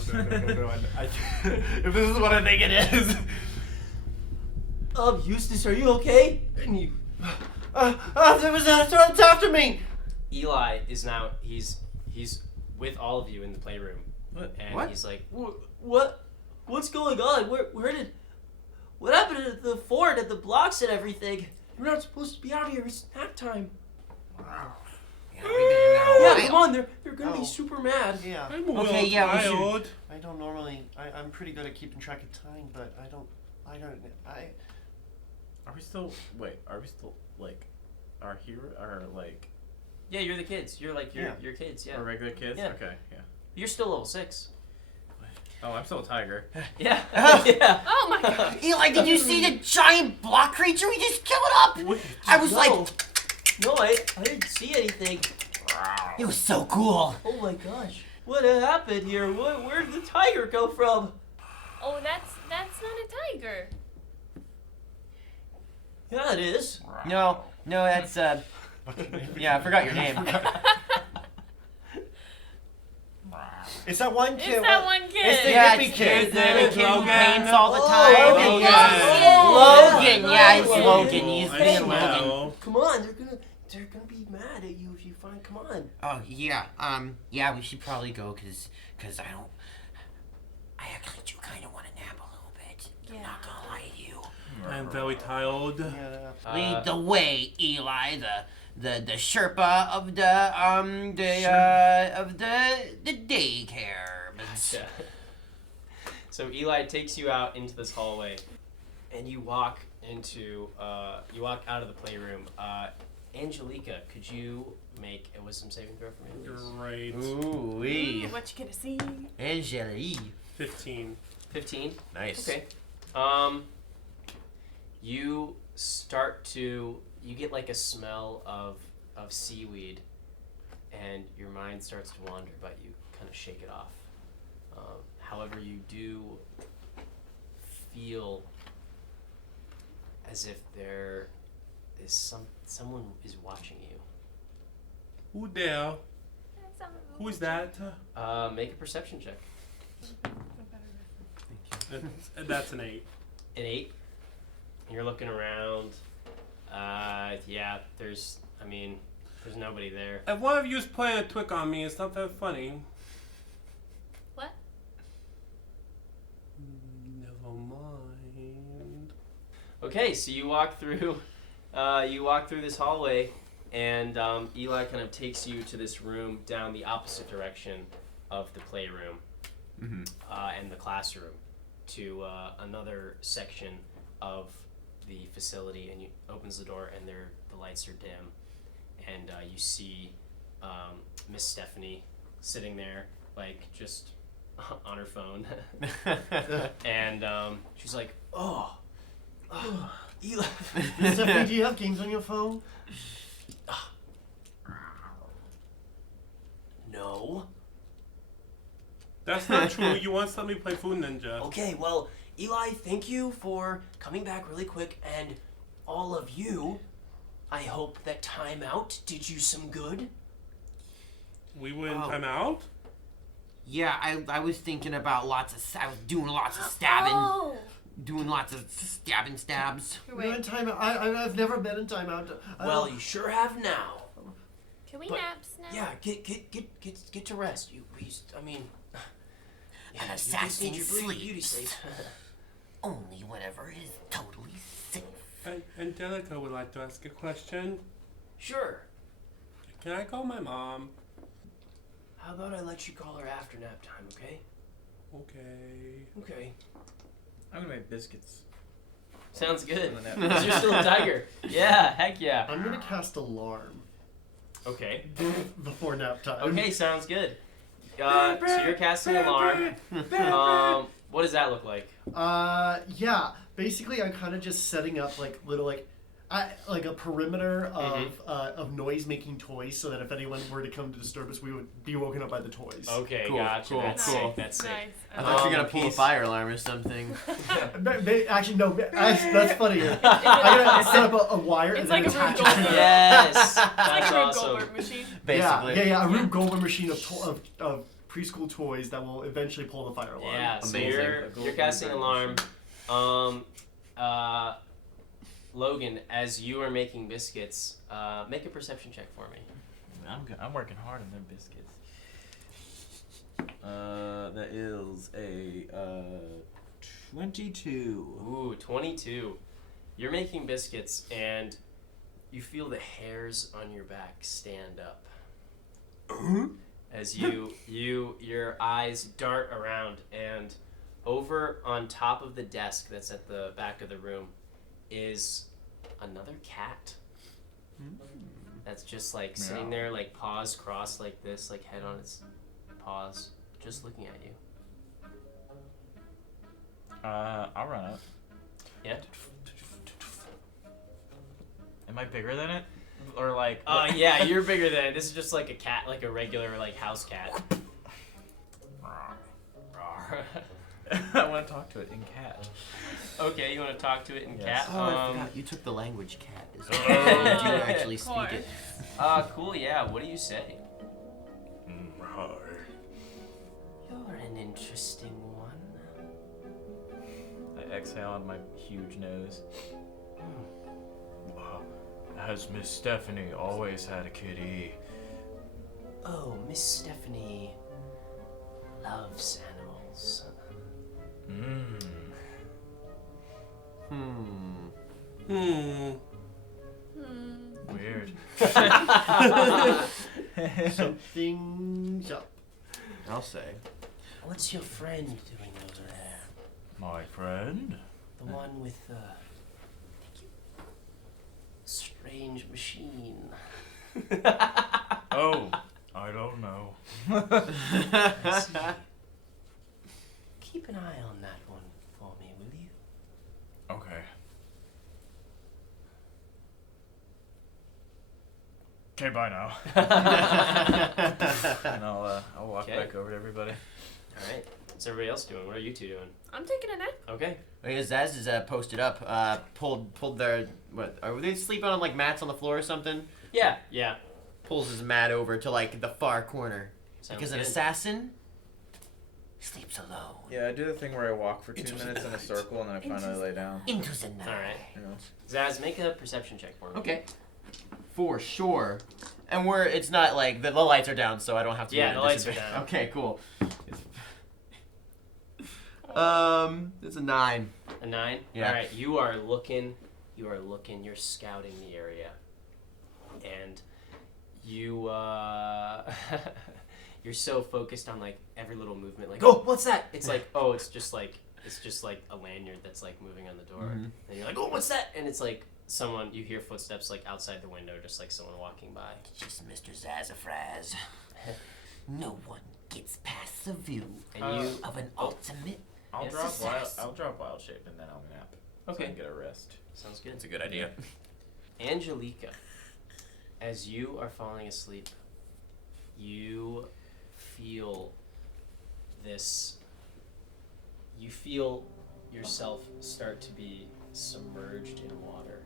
If this is what I think it is. Eustace, are you okay? And you. There was someone after me. Eli is now, he's with all of you in the playroom. What? And What? he's like, What's going on? What happened at the fort and the blocks and everything? We're not supposed to be out here. It's nap time. Wow. Yeah, come on. They're gonna be super mad. Yeah. I'm a Okay, little yeah, we tired. I don't normally. I'm pretty good at keeping track of time, but I Are we still like our hero? Our like yeah, you're the kids. You're like your kids. Yeah. our regular kids? Yeah. Okay, yeah. You're still level 6. Oh, I'm still a tiger. Yeah. Yeah. Oh my god. Eli, did you see the giant block creature we just killed up? I was like, No, I didn't see anything. it was so cool. Oh my gosh. What happened here? Where did the tiger go from? Oh, that's not a tiger. Yeah, it is. No, that's yeah, I forgot your name. It's that one kid. It's that one kid. It's the Yeah, hippie it's kid. the kid who Logan. paints all the time. Logan, yeah. Logan, yeah, it's Logan. He's I being smell. Logan. Come on, they're gonna be mad at you if you find. Come on. Oh yeah, yeah, we should probably go cause I actually do kind of want to nap a little bit. I'm not gonna lie to you. I'm very tired. Yeah. Lead the way, Eli, the Sherpa of the daycare. Gotcha. So Eli takes you out into this hallway, and you walk out of the playroom. Angelica, could you make a wisdom saving throw for me, please? Great. Ooh, Ooh, what you gonna see? Angelique. 15. 15. Nice. Okay. You start to get like a smell of seaweed, and your mind starts to wander, but you kind of shake it off. However, you do feel as if there is someone is watching you. Who there? Who is that? Make a perception check. That's an 8. An 8. You're looking around. Yeah, there's nobody there. If one of you is playing a trick on me, it's not that funny. What? Never mind. Okay, so you walk through this hallway, And Eli kind of takes you to this room down the opposite direction of the playroom and the classroom to another section of the facility, and you opens the door, and the lights are dim, and you see Miss Stephanie sitting there, like just on her phone, and she's like, "Oh, Eli." Stephanie, do you have games on your phone? No. That's not true. You once let me play Food Ninja. Okay, well, Eli, thank you for coming back really quick, and all of you, I hope that Time Out did you some good. We went in Time Out? Yeah, I was thinking about I was doing lots of stabbing. Oh. Doing lots of stabs. We're in Time Out. I've never been in Time Out. Well, you sure have now. Can we But- naps now? Yeah, get to rest. I mean, An you just assassin need your beauty sleep. sleeps only whenever it is totally safe. Angelica would like to ask a question. Sure. Can I call my mom? How about I let you call her after nap time, okay? Okay. Okay. I'm gonna make biscuits. Sounds good. On the nap. 'Cause you're still a tiger. Yeah, heck yeah. I'm gonna cast Alarm Okay. before nap time. Okay, sounds good. So you're casting Alarm. What does that look like? Yeah. Basically, I'm kind of just setting up like little like a perimeter of noise-making toys, so that if anyone were to come to disturb us, we would be woken up by the toys. Okay, Cool, gotcha. cool, That's cool. sick. That's sick. Nice. I thought you were gonna pull a he's- fire alarm or something. Actually, no. That's funnier. I'm gonna set up a wire and It's then like a attach Rube it to Goldberg. Yes. It's like That's a Rube awesome. Goldberg machine. Basically. Yeah. A Rube Goldberg machine of preschool toys that will eventually pull the fire alarm. Yeah. So Amazing. you're casting Alarm. Logan, as you are making biscuits, make a perception check for me. I'm working hard on them biscuits. That is a 22. Ooh, 22. You're making biscuits, and you feel the hairs on your back stand up. As your eyes dart around, and over on top of the desk that's at the back of the room is another cat. That's just like sitting there, like paws crossed like this, like head on its paws, just looking at you. I'll run up. Yeah? Am I bigger than it? Or like... Yeah, you're bigger than it. This is just like a cat, like a regular like house cat. I want to talk to it in cat. Okay, you want to talk to it in Yes. cat? Oh, I forgot. You took the language cat. As well. Oh, You do actually of speak course. it. Cool, yeah. What do you say? Hi. You're an interesting one. I exhale on my huge nose. Has Miss Stephanie always had a kitty? Oh, Miss Stephanie loves animals. Weird. Something's up. I'll say. What's your friend doing over there? My friend? The one with the strange machine. Oh, I don't know. I see. Keep an eye on that one for me, will you? Okay. Okay, bye now. And I'll walk Okay. back over to everybody. All right. What's everybody else doing? What are you two doing? I'm taking a nap. Okay. Zaz is posted up, pulled their, what, are they sleeping on like mats on the floor or something? Yeah. Yeah. Pulls his mat over to like the far corner. Sounds Because an good. assassin sleeps alone. Yeah, I do the thing where I walk for 2 Into the minutes in a night. circle and then I finally lay down. Into the night. All right. You know? Zaz, make a perception check for me. Okay. For sure. And it's not like, the lights are down, so I don't have to. Yeah, do the lights are disadvantage. down. Okay, cool. It's a 9. A 9? Yeah. All right. You are looking. You're scouting the area. and you you're so focused on like every little movement, like, oh, what's that? It's like, oh, it's just like a lanyard that's like moving on the door, and you're like, oh, what's that? And it's like you hear footsteps like outside the window, just like someone walking by. It's just Mr. Sassafras. No one gets past the view of an ultimate. I'll drop wild shape and then I'll nap. Okay. So I can get a rest. Sounds good. That's a good idea. Angelica, as you are falling asleep, you feel this. You feel yourself start to be submerged in water.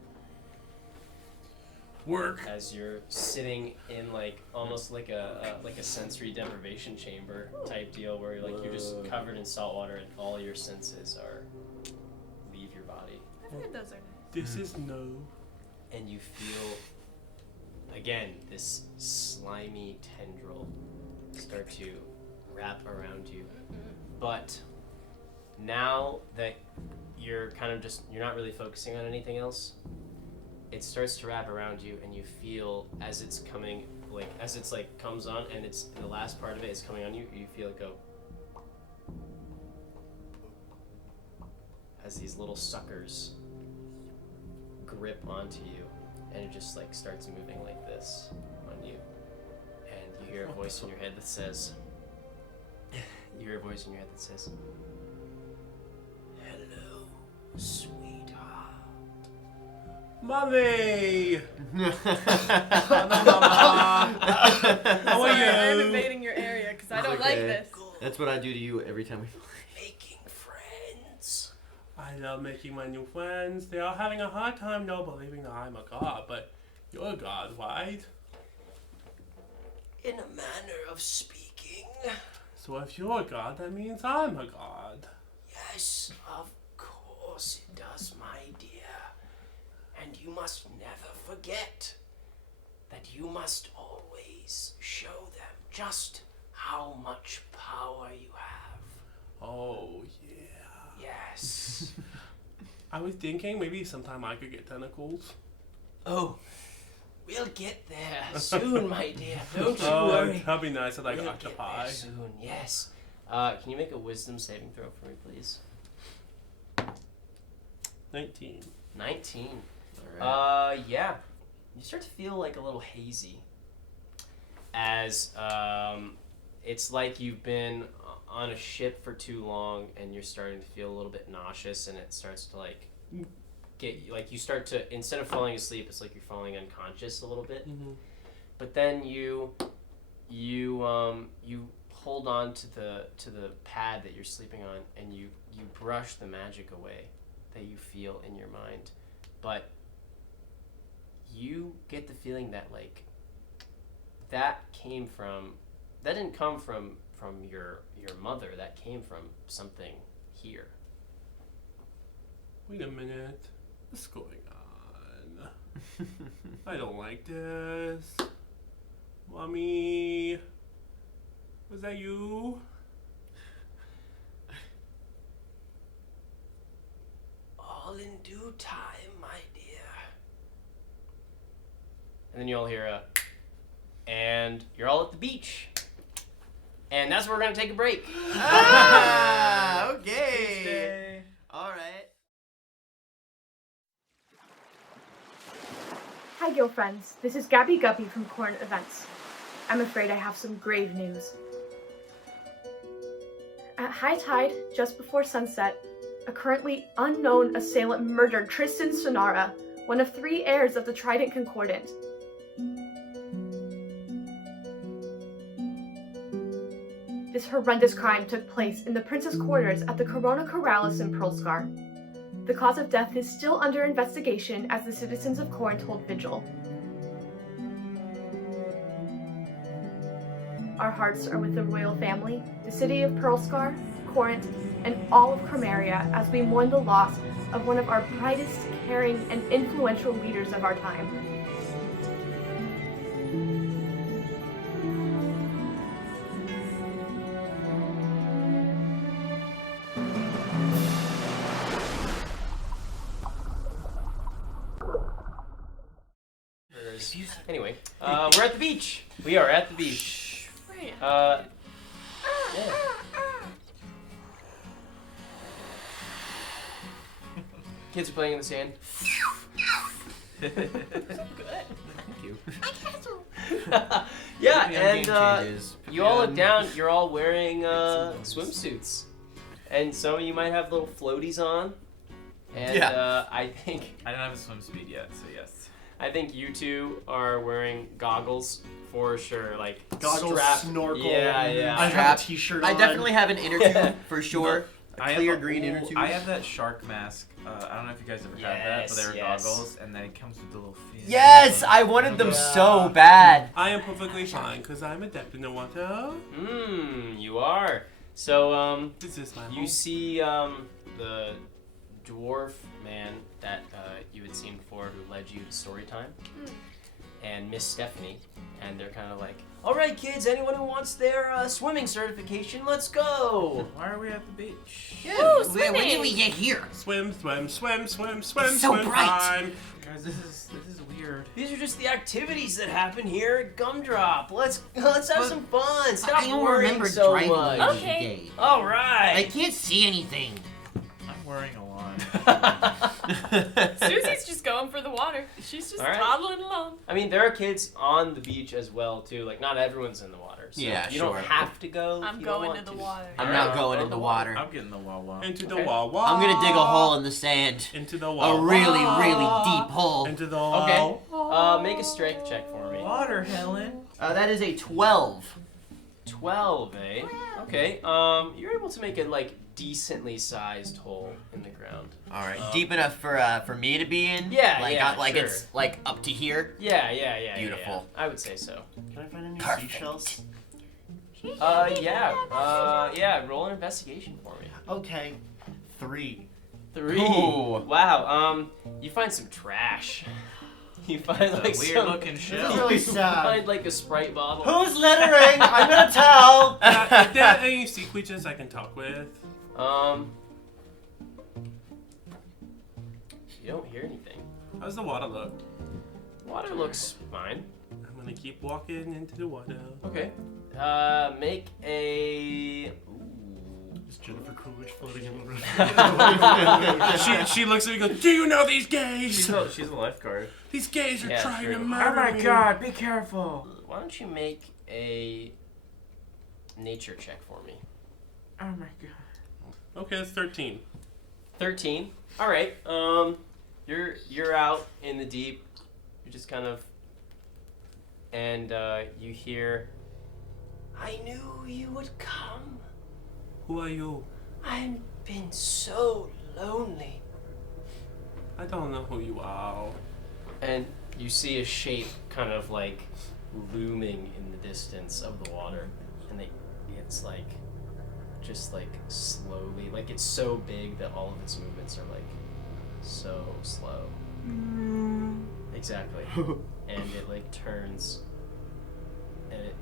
Work. As you're sitting in like almost like a sensory deprivation chamber type deal, where you're just covered in salt water and all your senses leave your body. I've heard those are nice. This is no. And you feel again this slimy tendril start to wrap around you. But now that you're kind of you're not really focusing on anything else, it starts to wrap around you, and you feel as it's coming, like as it's like comes on, and it's the last part of it is coming on you. You feel it go as these little suckers grip onto you, and it just like starts moving like this on you, and you hear a voice in your head that says, "Hello, sweetheart." Mommy! How are you? I'm invading your area because I don't like this. That's what I do to you every time we play. Making friends. I love making my new friends. They are having a hard time now believing that I'm a god, but you're a god, right? In a manner of speaking. So if you're a god, that means I'm a god. Yes, of course it does, my dear. And you must never forget that you must always show them just how much power you have. Oh, yeah. Yes. I was thinking maybe sometime I could get tentacles. Oh, we'll get there soon, my dear. Don't you worry. That'd be nice. I'd like We'll octopi. get there soon, yes. Can you make a wisdom saving throw for me, please? 19. 19. Alright. Yeah. You start to feel like a little hazy. As it's like you've been on a ship for too long, and you're starting to feel a little bit nauseous, and it starts to like get like you start to, instead of falling asleep, it's like you're falling unconscious a little bit. Mm-hmm. But then you hold on to the pad that you're sleeping on, and you brush the magic away that you feel in your mind. But you get the feeling that like that didn't come from your mother. That came from something here. Wait a minute. What's going on? I don't like this. Mommy? Was that you? All in due time, my dear. And then you all hear and you're all at the beach. And that's where we're going to take a break. Ah, okay. All right. Hi, Guild friends. This is Gabby Guppy from Current Events. I'm afraid I have some grave news. At high tide, just before sunset, a currently unknown assailant murdered Tristan Sonara, one of 3 heirs of the Trident Concordant. This horrendous crime took place in the Prince's quarters at the Corona Corrales in Pearlscar. The cause of death is still under investigation as the citizens of Corinth hold vigil. Our hearts are with the royal family, the city of Pearlscar, Corinth, and all of Chromeria as we mourn the loss of one of our brightest, caring, and influential leaders of our time. Anyway, we're at the beach. We are at the beach. Right. Yeah. Kids are playing in the sand. Good. Thank you. Yeah, and you all look down. You're all wearing swimsuits, and some of you might have little floaties on. And I think I don't have a swim speed yet, so yes. I think you two are wearing goggles for sure, like Goggles, snorkel. Yeah. I have a t-shirt on. I definitely have an inner tube for sure. I Clear have green inner tube. I have that shark mask. I don't know if you guys ever had that, but they were Yes. goggles, and then it comes with the little fin. Yes, I wanted them so bad. I am perfectly fine because I'm adept in the water. You are. So This is my you home. see the dwarf man that you had seen before who led you to story time, and Miss Stephanie, and they're kind of like, all right kids, anyone who wants their swimming certification, let's go. Why are we at the beach? Ooh, When did we swimming. get here? Swim, It's so swim bright. time. Guys, this is weird. These are just the activities that happen here at Gumdrop. Let's have some fun. Stop I don't worrying remember so driving much. when Okay. you gave. All I right. can't see anything. I'm worrying a lot. Susie's just going for the water. She's just All right. toddling along. I mean, there are kids on the beach as well too. Like, not everyone's in the water. So Yeah, you sure. don't have to go. I'm if you don't going want to the water. I'm Alright, not going go in to the water. I'm getting the Wawa. Into the Okay. wall. I'm gonna dig a hole in the sand. Into the A wall. really, really deep hole. Into the wall. Okay. Make a strength check for me. Water, Helen. That is a 12. 12, eh? Okay. You're able to make a decently sized hole in the ground. All right, deep enough for me to be in. Yeah, like yeah, like sure. it's like up to here. Yeah. Beautiful. Yeah. I would say so. Can I find any Perfect. seashells? Yeah. Roll an investigation for me. Okay. 3. 3. Ooh. Wow. You find some trash. You find like Weird some looking This shell. is really You sad. find like a Sprite bottle. Who's littering? I'm gonna tell. If there are any sea creatures I can talk with? You don't hear anything. How's the water look? Water looks fine. I'm gonna keep walking into the water. Okay. Make a. Is Jennifer Coolidge floating in the room? she looks at me and goes, do you know these gays? She's a lifeguard. These gays are Yeah, trying true. to murder me. be careful. Why don't you make a nature check for me? Oh my god. Okay, that's 13. 13. All right. You're out in the deep. You're just kind of, and you hear, I knew you would come. Who are you? I've been so lonely. I don't know who you are. And you see a shape kind of like looming in the distance of the water, and it's like just like slowly, like it's so big that all of its movements are like so slow. Exactly. And it like turns, and it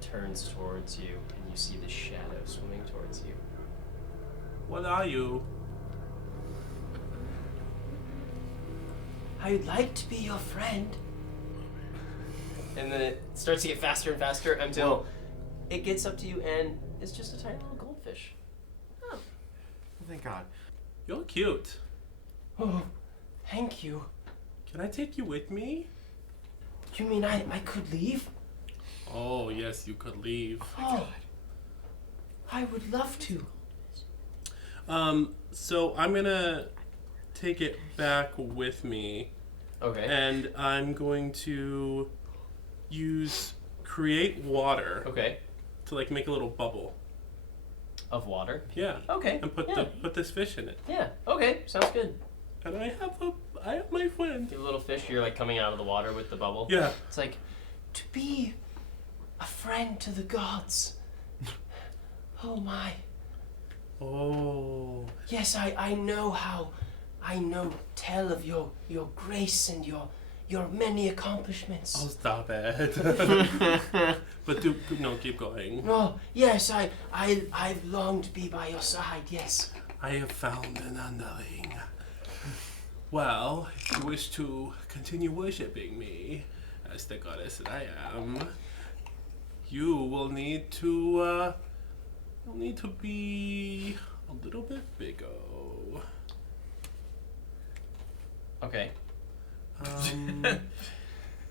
turns towards you, and you see the shadow swimming towards you. What are you? I'd like to be your friend. And then it starts to get faster and faster until it gets up to you, and it's just a tiny little goldfish. Oh, thank God. You're cute. Oh, thank you. Can I take you with me? You mean I could leave? Oh, yes, you could leave. Oh, I would love to. So I'm gonna take it back with me. Okay. And I'm going to create water. Okay. To like make a little bubble. Of water? Yeah. Okay. And put this fish in it. Yeah. Okay. Sounds good. And I have my friend. The little fish, you're like coming out of the water with the bubble. Yeah. It's like, to be a friend to the gods. Oh my. Oh. Yes, I know how. I know tell of your grace and your many accomplishments. Oh, stop it. But keep going. Oh, yes, I long to be by your side, yes. I have found an underling. Well, if you wish to continue worshipping me as the goddess that I am, you will need to, be a little bit bigger. Okay.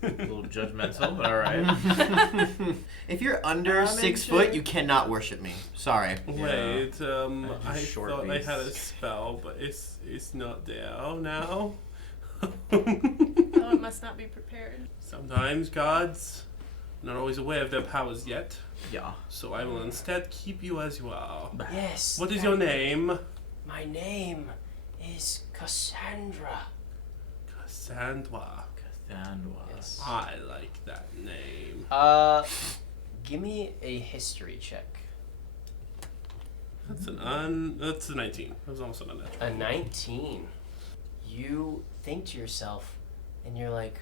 A little judgmental, but alright. If you're under 6 foot, you cannot worship me. Sorry. Wait, I short thought I had a beasts. spell, but it's not there now. Oh, it must not be prepared. Sometimes gods are not always aware of their powers yet, Yeah. so I will instead keep you as you are. Yes. What is your name? My name is Cassandra. Cassandra. Yes. I like that name. Give me a history check. That's a 19. That was almost an unnatural. A 19. You think to yourself, and you're like,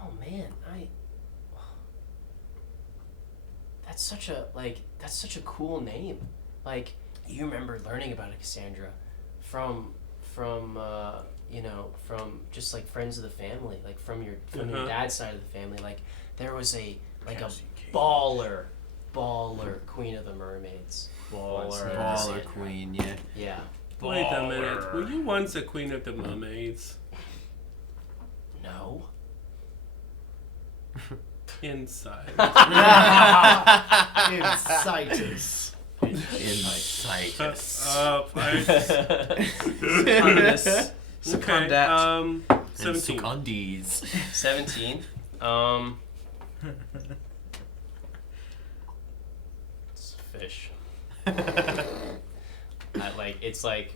oh man, that's such a cool name. Like, you remember learning about Cassandra from just like friends of the family, like from your dad's side of the family. Like, there was a baller queen of the mermaids. Baller queen, yeah. Yeah. Wait a minute. Were you once a queen of the mermaids? No. Inside. Insightus. Insightus. Okay, 17. Secundies. 17. It's a fish. It's like,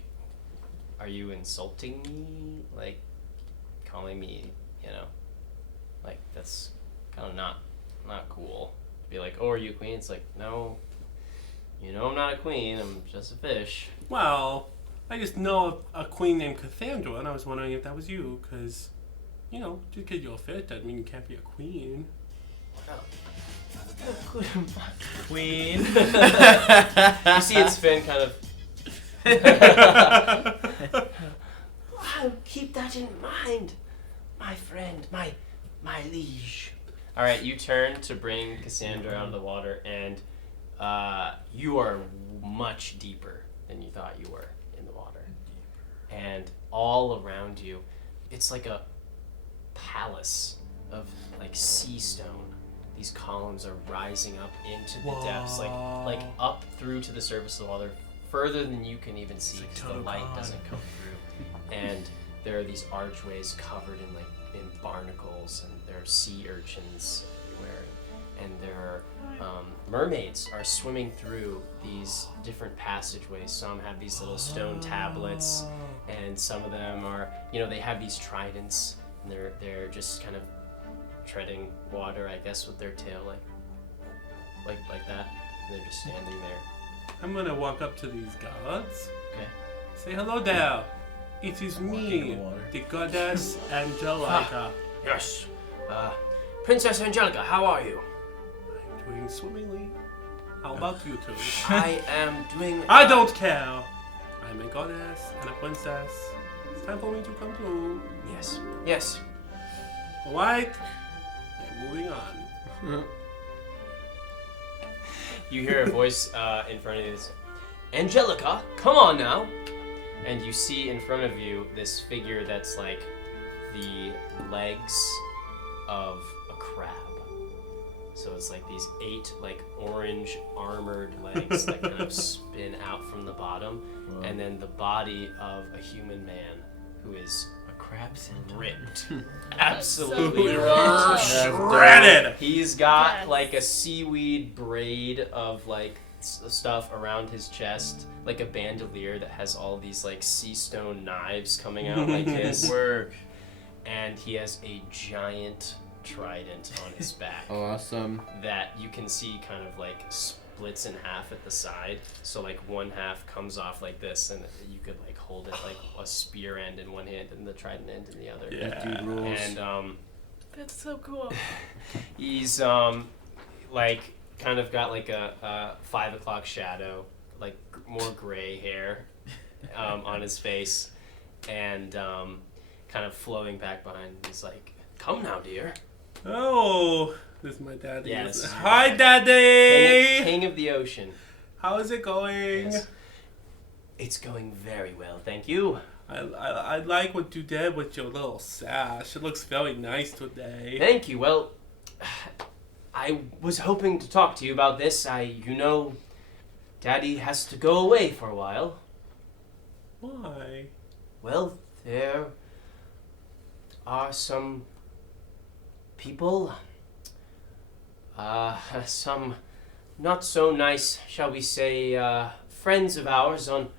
are you insulting me? Like, calling me, like, that's kind of not cool. Be like, oh, are you a queen? It's like, no, I'm not a queen. I'm just a fish. Well, I just know a queen named Cassandra, and I was wondering if that was you, because, just because you're a fish doesn't mean you can't be a queen. Queen. You see its fin kind of. I'll keep that in mind, my friend, my liege. All right, you turn to bring Cassandra out of the water, and you are much deeper than you thought you were in the water. And all around you, it's like a palace of like sea stone. These columns are rising up into the depths, like up through to the surface of the water, further than you can even see because the light doesn't come through. And there are these archways covered in barnacles, and there are sea urchins everywhere, and there are mermaids are swimming through these different passageways. Some have these little stone tablets, and some of them are, they have these tridents, and they're just kind of treading water, I guess, with their tail, like that. And they're just standing there. I'm gonna walk up to these gods. Okay. Say hello there. It is me, the goddess Angelica. Yes. Princess Angelica, how are you? I'm doing swimmingly. How about you two? I am doing... I don't care. I'm a goddess and a princess. It's time for me to come through. Yes. Alright. I'm moving on. You hear a voice in front of you. Angelica, come on now. And you see in front of you this figure that's like the legs of a crab. So it's like these 8 like orange armored legs that kind of spin out from the bottom, and then the body of a human man who is A crab centaur. ripped, absolutely Shredded. He's got like a seaweed braid of like stuff around his chest, like a bandolier that has all these like sea stone knives coming out like his. Work. And he has a giant trident on his back Awesome. that you can see kind of like splits in half at the side. So like one half comes off like this, and you could like hold it like a spear end in one hand and the trident end in the other. Yeah. Dude rules. And That's so cool. he's like kind of got like a 5 o'clock shadow, like more gray hair on his face, and kind of flowing back behind. He's like, "Come now, dear." Oh, this is my daddy. Yes. Hi, Daddy. King of the ocean. How is it going? Yes. It's going very well, thank you. I like what you did with your little sash. It looks very nice today. Thank you. Well, I was hoping to talk to you about this. Daddy has to go away for a while. Why? Well, there are some people, some not so nice, shall we say, friends of ours on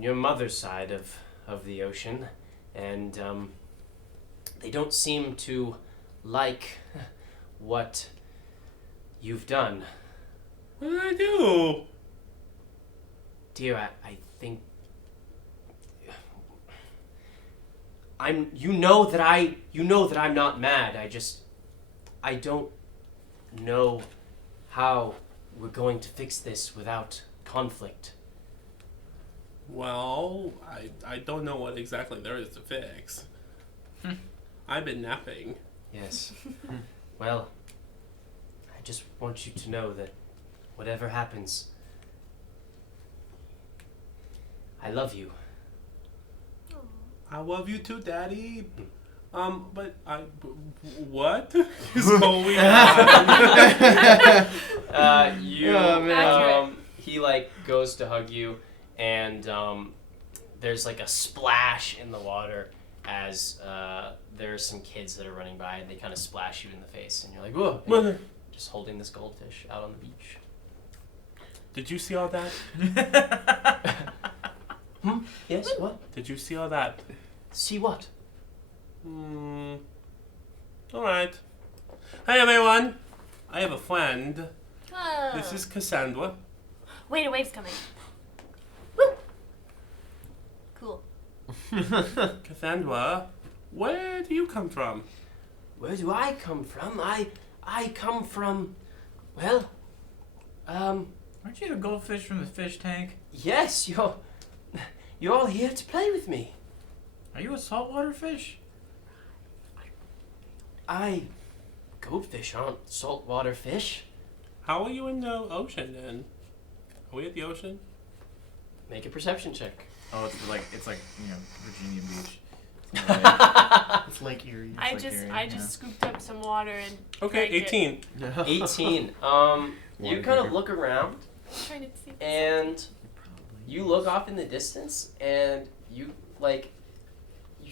your mother's side of the ocean, and they don't seem to like what you've done. What did I do? Dear, I think you know that I'm not mad. I don't know how we're going to fix this without conflict. Well, I don't know what exactly there is to fix. I've been napping. Yes. Well, I just want you to know that whatever happens, I love you. I love you too, Daddy. But what is going on? He like goes to hug you, and there's like a splash in the water as there are some kids that are running by, and they kind of splash you in the face, and you're like, whoa! And just holding this goldfish out on the beach. Did you see all that? Yes. What? Did you see all that? See what? Alright. Hey everyone! I have a friend. Oh. This is Cassandra. Wait, a wave's coming. Woo! Cool. Cassandra, where do you come from? Where do I come from? I come from, well, Aren't you the goldfish from the fish tank? yes, you're all here to play with me. Are you a saltwater fish? Goldfish aren't saltwater fish. How are you in the ocean then? Are we at the ocean? Make a perception check. Oh, it's like Virginia Beach. It's Lake Erie. I just scooped up some water and Okay, drank 18. 18. You kind of look around, Trying to see. and you look off in the distance, and you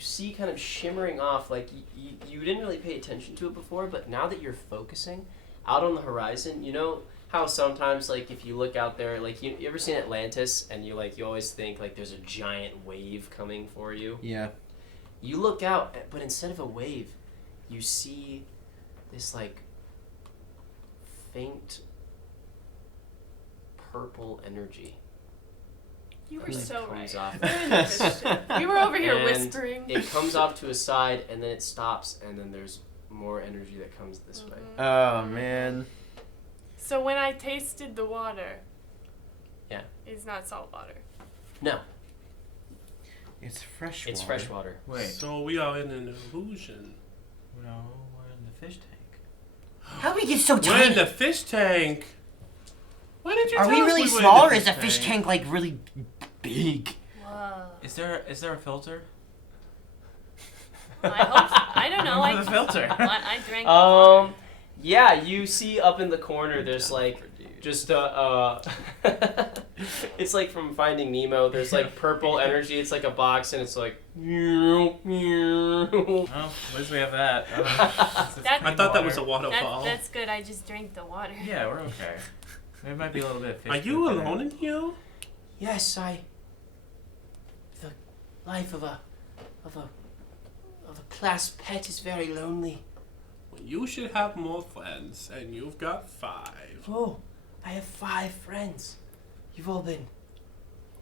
see kind of shimmering off, like you didn't really pay attention to it before, but now that you're focusing out on the horizon, you know how sometimes like if you look out there, like you ever seen Atlantis, and you always think like there's a giant wave coming for you? Yeah. You look out, but instead of a wave, you see this like faint purple energy. You were that so comes right. off. We were over here And whispering. It comes off to a side, and then it stops, and then there's more energy that comes this way. Oh man. So when I tasted the water, Yeah. it's not salt water. No, It's fresh it's water. fresh water. Wait. So we are in an illusion. No, we're in the fish tank. How do we get so We're in tiny? the fish tank. Why did you Are tell we us really we were in small, or the is the fish tank like really big? Whoa. Is there a filter? I hope so. I don't know. Room for the filter. I drank the water. Yeah, you see up in the corner, there's like just it's like from Finding Nemo. There's like purple energy. It's like a box, and it's like. Oh, at least we have that. I thought that was a waterfall. That's good. I just drank the water. Yeah, we're okay. There might be a little bit of fish. Are you poop in alone it. in here? Yes, the life of a class pet is very lonely. Well, you should have more friends, and you've got 5. Oh, I have 5 friends. You've all been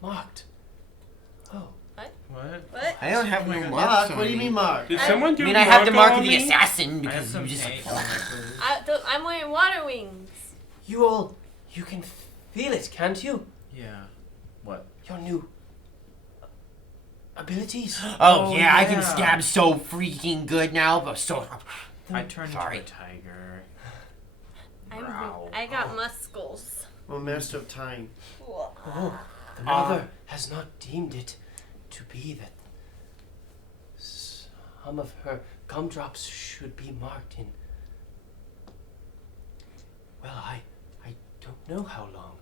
marked. Oh. What? I don't have no Mark, marks on what do you me. mean, Mark? Did someone do I mean, I have the mark of on the me? assassin I have because some you just. paint on my clothes. I'm wearing water wings. You can feel it, can't you? Yeah. What? Your new abilities. Oh yeah, I can stab so freaking good now, but so. I turned Sorry. into a tiger. I got muscles. I'm a master of time. Oh, the mother has not deemed it to be that some of her gumdrops should be marked in. Well, I don't know how long.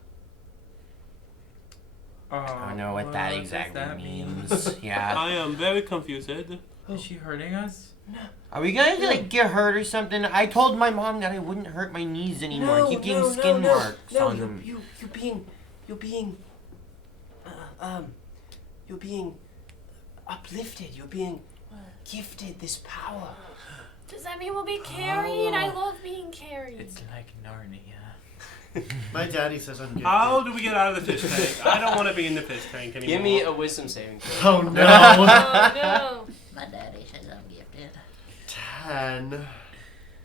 I don't know what that exactly means. Yeah. I am very confused. Is she hurting us? Are we gonna like get hurt or something? I told my mom that I wouldn't hurt my knees anymore. I keep getting skin marks on them. You're being uplifted. You're being gifted this power. Does that mean we'll be carried? I love being carried. It's like Narnia. My daddy says I'm gifted. How do we get out of the fish tank? I don't want to be in the fish tank anymore. Give me a wisdom saving throw. Oh no. Oh no. My daddy says I'm gifted. 10.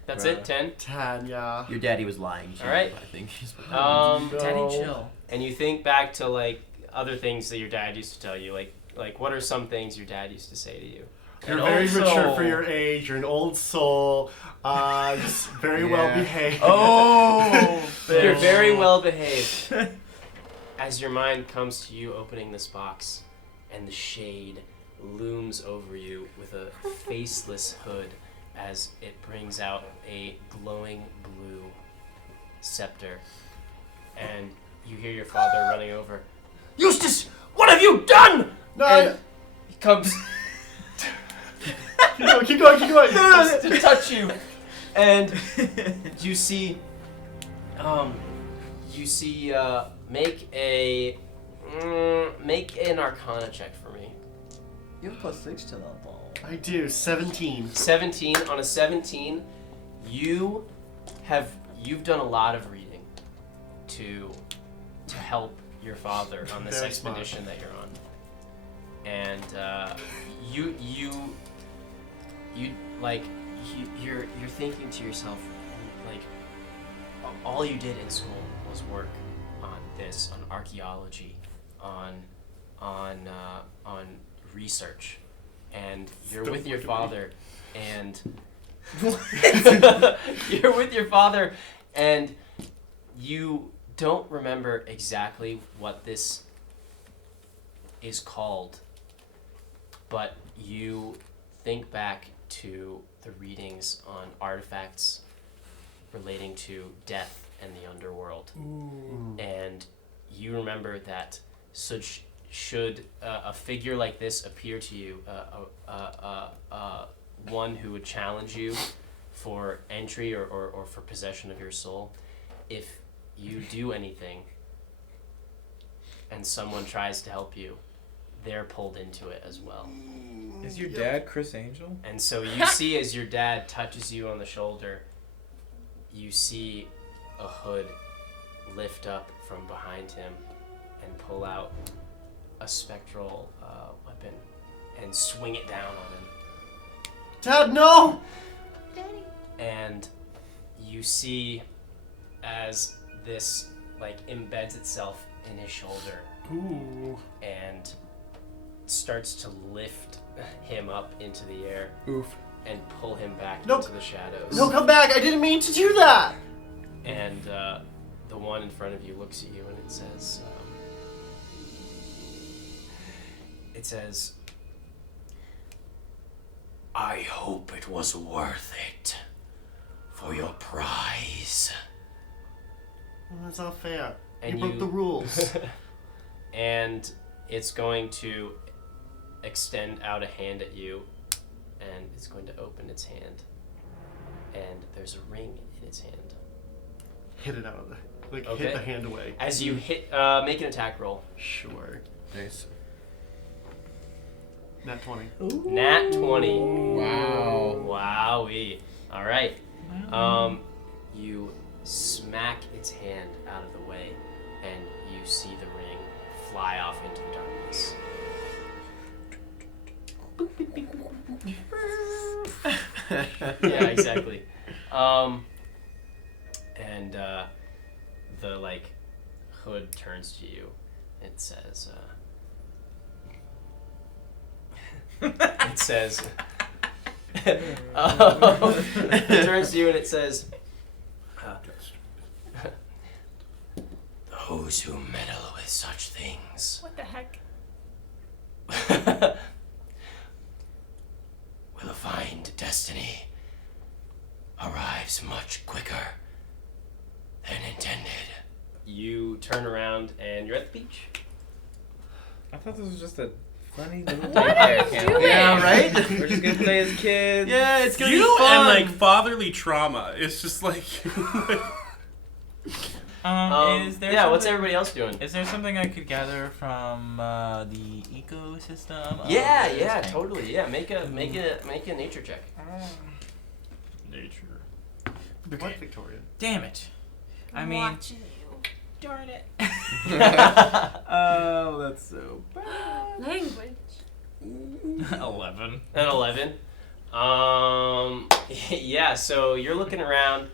That's it. 10. 10, yeah. Your daddy was lying. All right. I think. Daddy, chill. And you think back to like other things that your dad used to tell you, like what are some things your dad used to say to you? You're An very old mature soul. for your age. You're an old soul. Just very well behaved. Oh. You're very well behaved. As your mind comes to you opening this box, and the shade looms over you with a faceless hood as it brings out a glowing blue scepter. And you hear your father running over. Eustace, what have you done? No, And he comes keep going. to touch you. And you see, make an Arcana check for me. You have +6 to that ball. I do. 17. 17. On a 17, you've done a lot of reading to help your father on this Very expedition that you're on, and you're thinking to yourself, like, all you did in school was work on this, on archaeology, on research, and you're with your father, and you're with your father, and you don't remember exactly what this is called, but you think back to the readings on artifacts relating to death and the underworld. Ooh. And you remember that should a figure like this appear to you, one who would challenge you for entry or for possession of your soul, if you do anything and someone tries to help you, they're pulled into it as well. Is your dad Chris Angel? And so you see, as your dad touches you on the shoulder, you see a hood lift up from behind him and pull out a spectral weapon and swing it down on him. Dad, no! Daddy. And you see as this embeds itself in his shoulder. Ooh. And starts to lift him up into the air. Oof. And pull him back Nope. into the shadows. No, come back! I didn't mean to do that! And the one in front of you looks at you and it says, I hope it was worth it for your prize. Well, that's not fair. And you broke the rules. And it's going to extend out a hand at you, and it's going to open its hand, and there's a ring in its hand. Hit it out of the... Okay. hit the hand away. As you hit, make an attack roll. Sure. Nice. Nat 20. Ooh. Nat 20. Wow. Wowee. All right. You smack its hand out of the way, and you see the ring fly off into the darkness. Yeah, exactly. And the hood turns to you. It says, It says. It turns to you and it says, "Those who meddle with such things What the heck? will find destiny arrives much quicker than intended." You turn around and you're at the beach. I thought this was just a funny little What are you doing? Yeah, right? We're just gonna play as kids. Yeah, it's gonna You be fun. and like fatherly trauma. It's just like. Is there Yeah, what's something- everybody else doing? Is there something I could gather from the ecosystem? of Yeah, this yeah, tank? totally. Yeah, make a nature check. Nature. What, Victoria? Damn it. I mean, Watching you. darn it. Oh, that's so bad. Language. 11. An 11. Yeah. So you're looking around.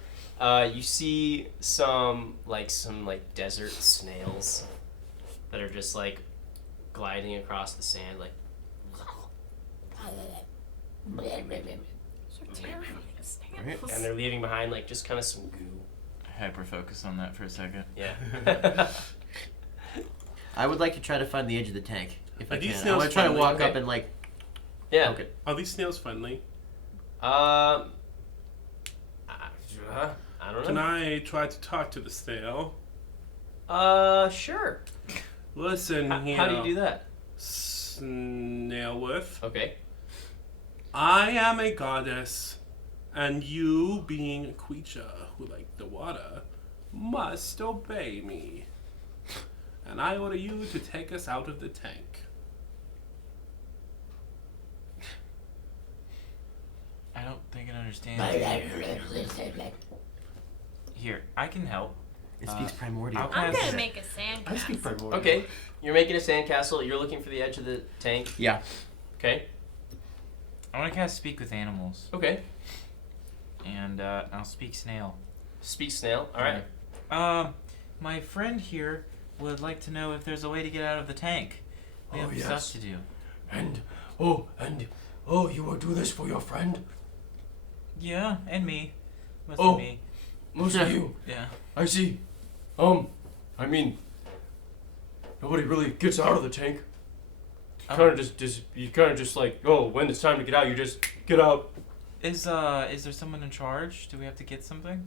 You see some desert snails that are just like gliding across the sand, like. So terrifying. And they're leaving behind like just kind of some goo. Hyper focus on that for a second. Yeah. I would like to try to find the edge of the tank if I Are these can. I snails want to try to friendly? walk Okay. up and like. Yeah. Okay. Are these snails friendly? I don't Can know. I try to talk to the snail? Sure. Listen here. How do you do that? Snailworth. Okay. I am a goddess, and you, being a creature who like the water, must obey me. And I order you to take us out of the tank. I don't think I understand. Here, I can help. It speaks primordial. I'll I'm cast- gonna make a I speak sandcastle. primordial. Okay. You're making a sandcastle. You're looking for the edge of the tank. Yeah. Okay. I want to cast Speak with Animals. Okay. And I'll speak snail. Speak snail. All right. My friend here would like to know if there's a way to get out of the tank. We have stuff to do. And you will do this for your friend? Yeah, and me. Mostly Oh. me. Most of you. Yeah. I see. I mean, nobody really gets out of the tank. You kind of just like, oh, when it's time to get out, you just get out. Is there someone in charge? Do we have to get something?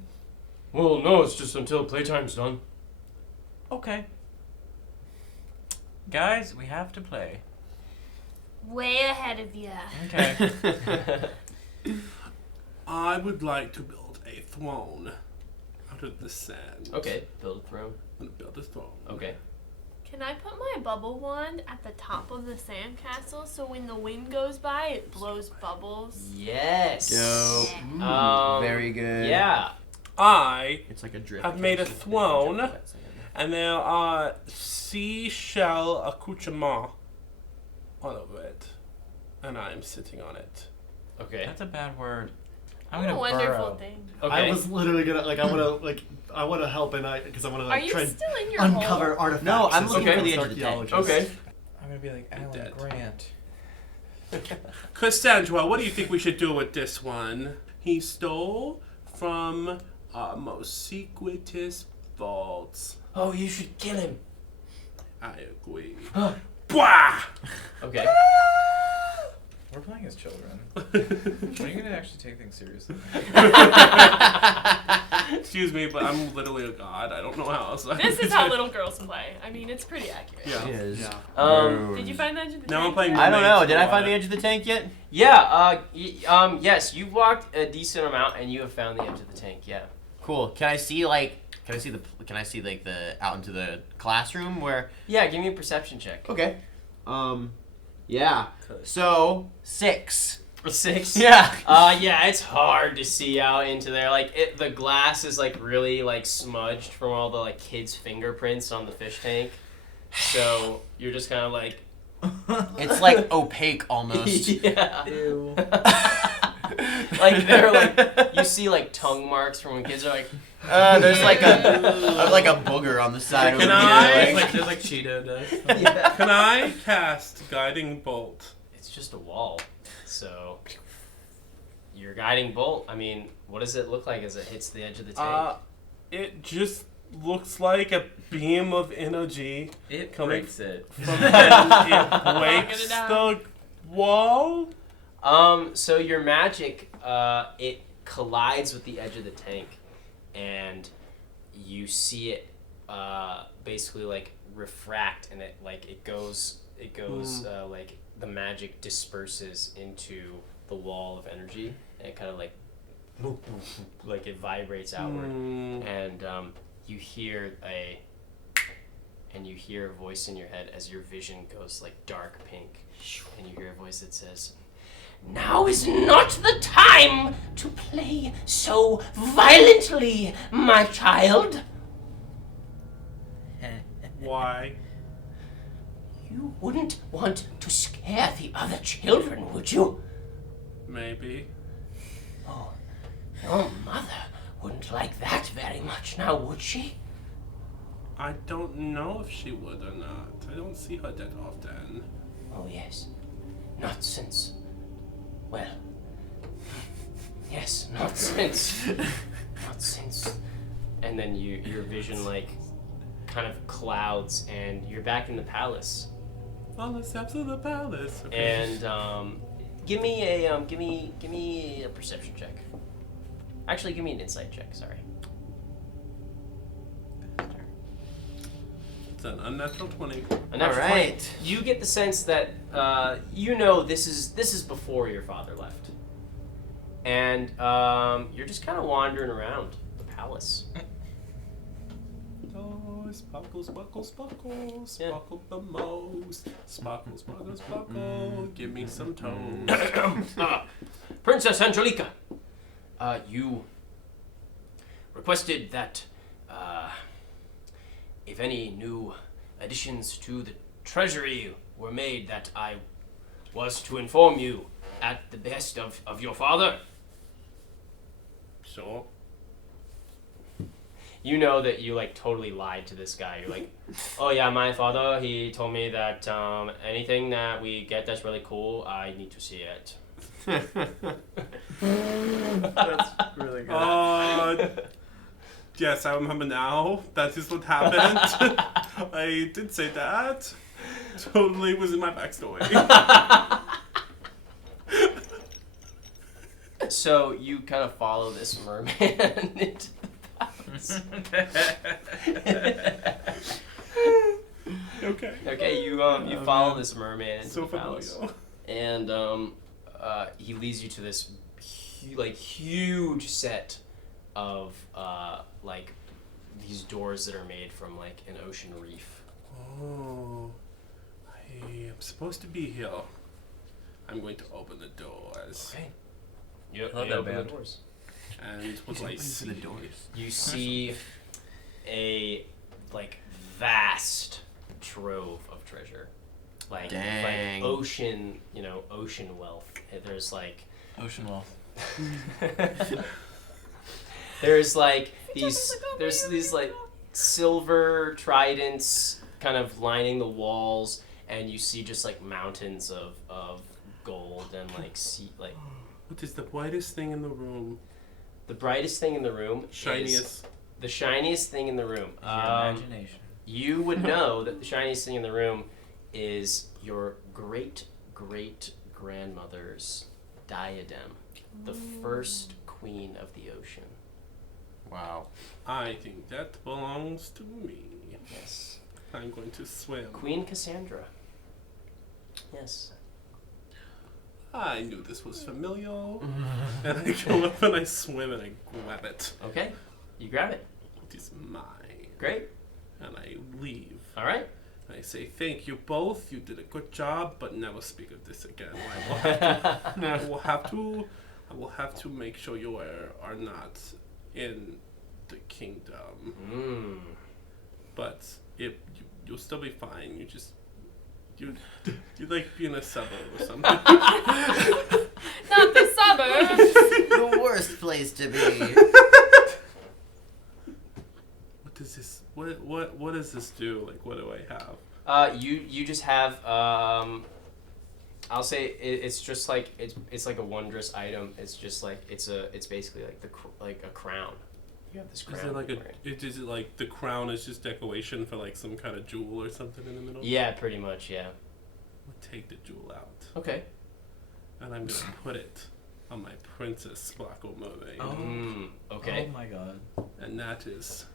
Well, no, it's just until playtime's done. Okay. Guys, we have to play. Way ahead of you. Okay. I would like to build a throne out of the sand. Okay, build a throne. I'm gonna build a throne. Okay. Can I put my bubble wand at the top of the sandcastle so when the wind goes by, it blows bubbles? Yes. Dope. Very good. Yeah. It's like a drift. I've made a throne, and there are seashell accoutrements all over it, and I'm sitting on it. Okay. That's a bad word. I'm What a gonna wonderful burrow. thing. Okay. I was literally gonna I want to help and because I want to Are you try still in your uncover hole? artifacts. No, I'm as looking for the edge of the archaeologists. tank. Okay. I'm gonna be like Alan dead. Grant. Cassandra, what do you think we should do with this one? He stole from our most secretest vaults. Oh, you should kill him. I agree. Huh. Bwah! Okay. We're playing as children. When are you gonna actually take things seriously? Excuse me, but I'm literally a god. I don't know how else. This is how little girls play. I mean, it's pretty accurate. Yeah. It is. Did you find the edge of the Now tank? I'm playing. I don't know. Mermaids Did I for find the water. edge of the tank yet? Yeah. Yes, you've walked a decent amount, and you have found the edge of the tank. Yeah. Cool. Can I see like the out into the classroom where? Yeah. Give me a perception check. Okay. Yeah. So 6. 6. Yeah. Yeah, it's hard to see out into there. Like the glass is like really like smudged from all the like kids' fingerprints on the fish tank. So you're just kind of like. It's like opaque almost. Yeah. Ew. Like they're like you see like tongue marks from when kids are like. There's like a booger on the side. Can over I? here, Like, there's like Cheeto dust. Yeah. Can I cast Guiding Bolt it's just a wall. So your guiding bolt, I mean, what does it look like as it hits the edge of the tank? It just looks like a beam of energy. It coming breaks it. from it breaks the wall. So your magic, it collides with the edge of the tank, and you see it basically like refract, and it goes like the magic disperses into the wall of energy, and it kind of like it vibrates outward, and you hear a voice in your head as your vision goes like dark pink, and you hear a voice that says, "Now is not the time to play so violently, my child." Why? You wouldn't want to scare the other children, would you? Maybe. Oh, your mother wouldn't like that very much now, would she? I don't know if she would or not. I don't see her that often. Oh, yes. Not since... Well... Yes, not since... Not since... and then your vision like kind of clouds, and you're back in the palace. On the steps of the palace. Okay. And give me a perception check. Actually, give me an insight check. Sorry. It's an unnatural 20. A natural All 20. right. You get the sense that this is before your father left, and you're just kind of wandering around the palace. Oh, sparkle, sparkle, sparkle, Yeah. sparkle the most. Sparkle, sparkle, sparkle, give me some tones. Princess Angelica, you requested that if any new additions to the treasury were made, that I was to inform you at the behest of your father. Sure. You know that you like totally lied to this guy. You're like, oh yeah, my father, he told me that anything that we get that's really cool, I need to see it. That's really good. Yes, I remember now. That is what happened. I did say that. Totally was in my backstory. So you kind of follow this merman into the palace. Okay. Okay, you follow this merman into So the palace, and he leads you to this huge set of like these doors that are made from like an ocean reef. Oh, I am supposed to be here. I'm going to open the doors. Okay. Yep. Love that band. Doors. And what do I see? The doors. You see a like vast trove of treasure, like Dang. ocean, ocean wealth. There's like Ocean wealth. there's like these like silver tridents kind of lining the walls, and you see just like mountains of gold and like What is the brightest thing in the room? the brightest thing in the room Shiniest. is the shiniest thing in the room. Your imagination. You would know that the shiniest thing in the room is your great grandmother's diadem, the first queen of the ocean. Wow. I think that belongs to me. Yes. I'm going to swim. Queen Cassandra. Yes. I knew this was familial. And I go up and I swim and I grab it. Okay. You grab it. It is mine. Great. And I leave. All right. I say, thank you both. You did a good job, but never speak of this again. I will have to make sure you are not in the kingdom. Mm. But if you'll still be fine. You like be in a suburb or something. Not the suburbs. The worst place to be. What does this? What does this do? Like, what do I have? You just have I'll say it's just like it's like a wondrous item. It's just like it's basically like like a crown. You have this crown. Is it like is it like the crown is just decoration for like some kind of jewel or something in the middle? Yeah, pretty much. Yeah. I'll take the jewel out. Okay. And I'm gonna put it on my Princess Sparkle mermaid. Okay. Oh my god. And that is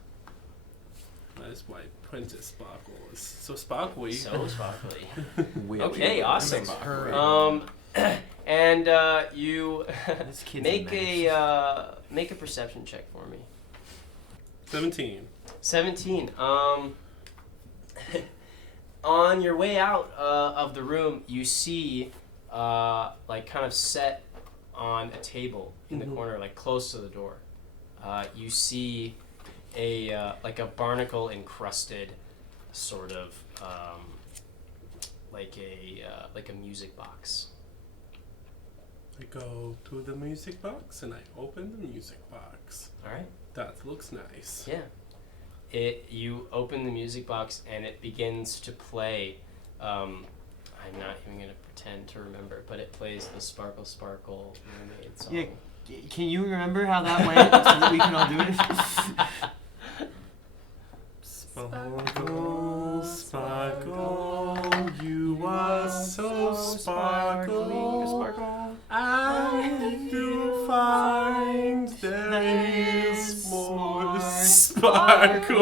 why Princess Sparkle is so sparkly. So sparkly. Okay, awesome. And you make a perception check for me. 17. 17. On your way out of the room, you see like kind of set on a table in the corner, like close to the door. You see like a barnacle encrusted sort of like a music box. I go to the music box and I open the music box. All right. That looks nice. Yeah. You open the music box and it begins to play. I'm not even gonna pretend to remember, but it plays the Sparkle Sparkle Mermaid song. Yeah. Can you remember how that went so that we can all do it? Sparkle, sparkle, you are so sparkling. And you find there is more sparkle.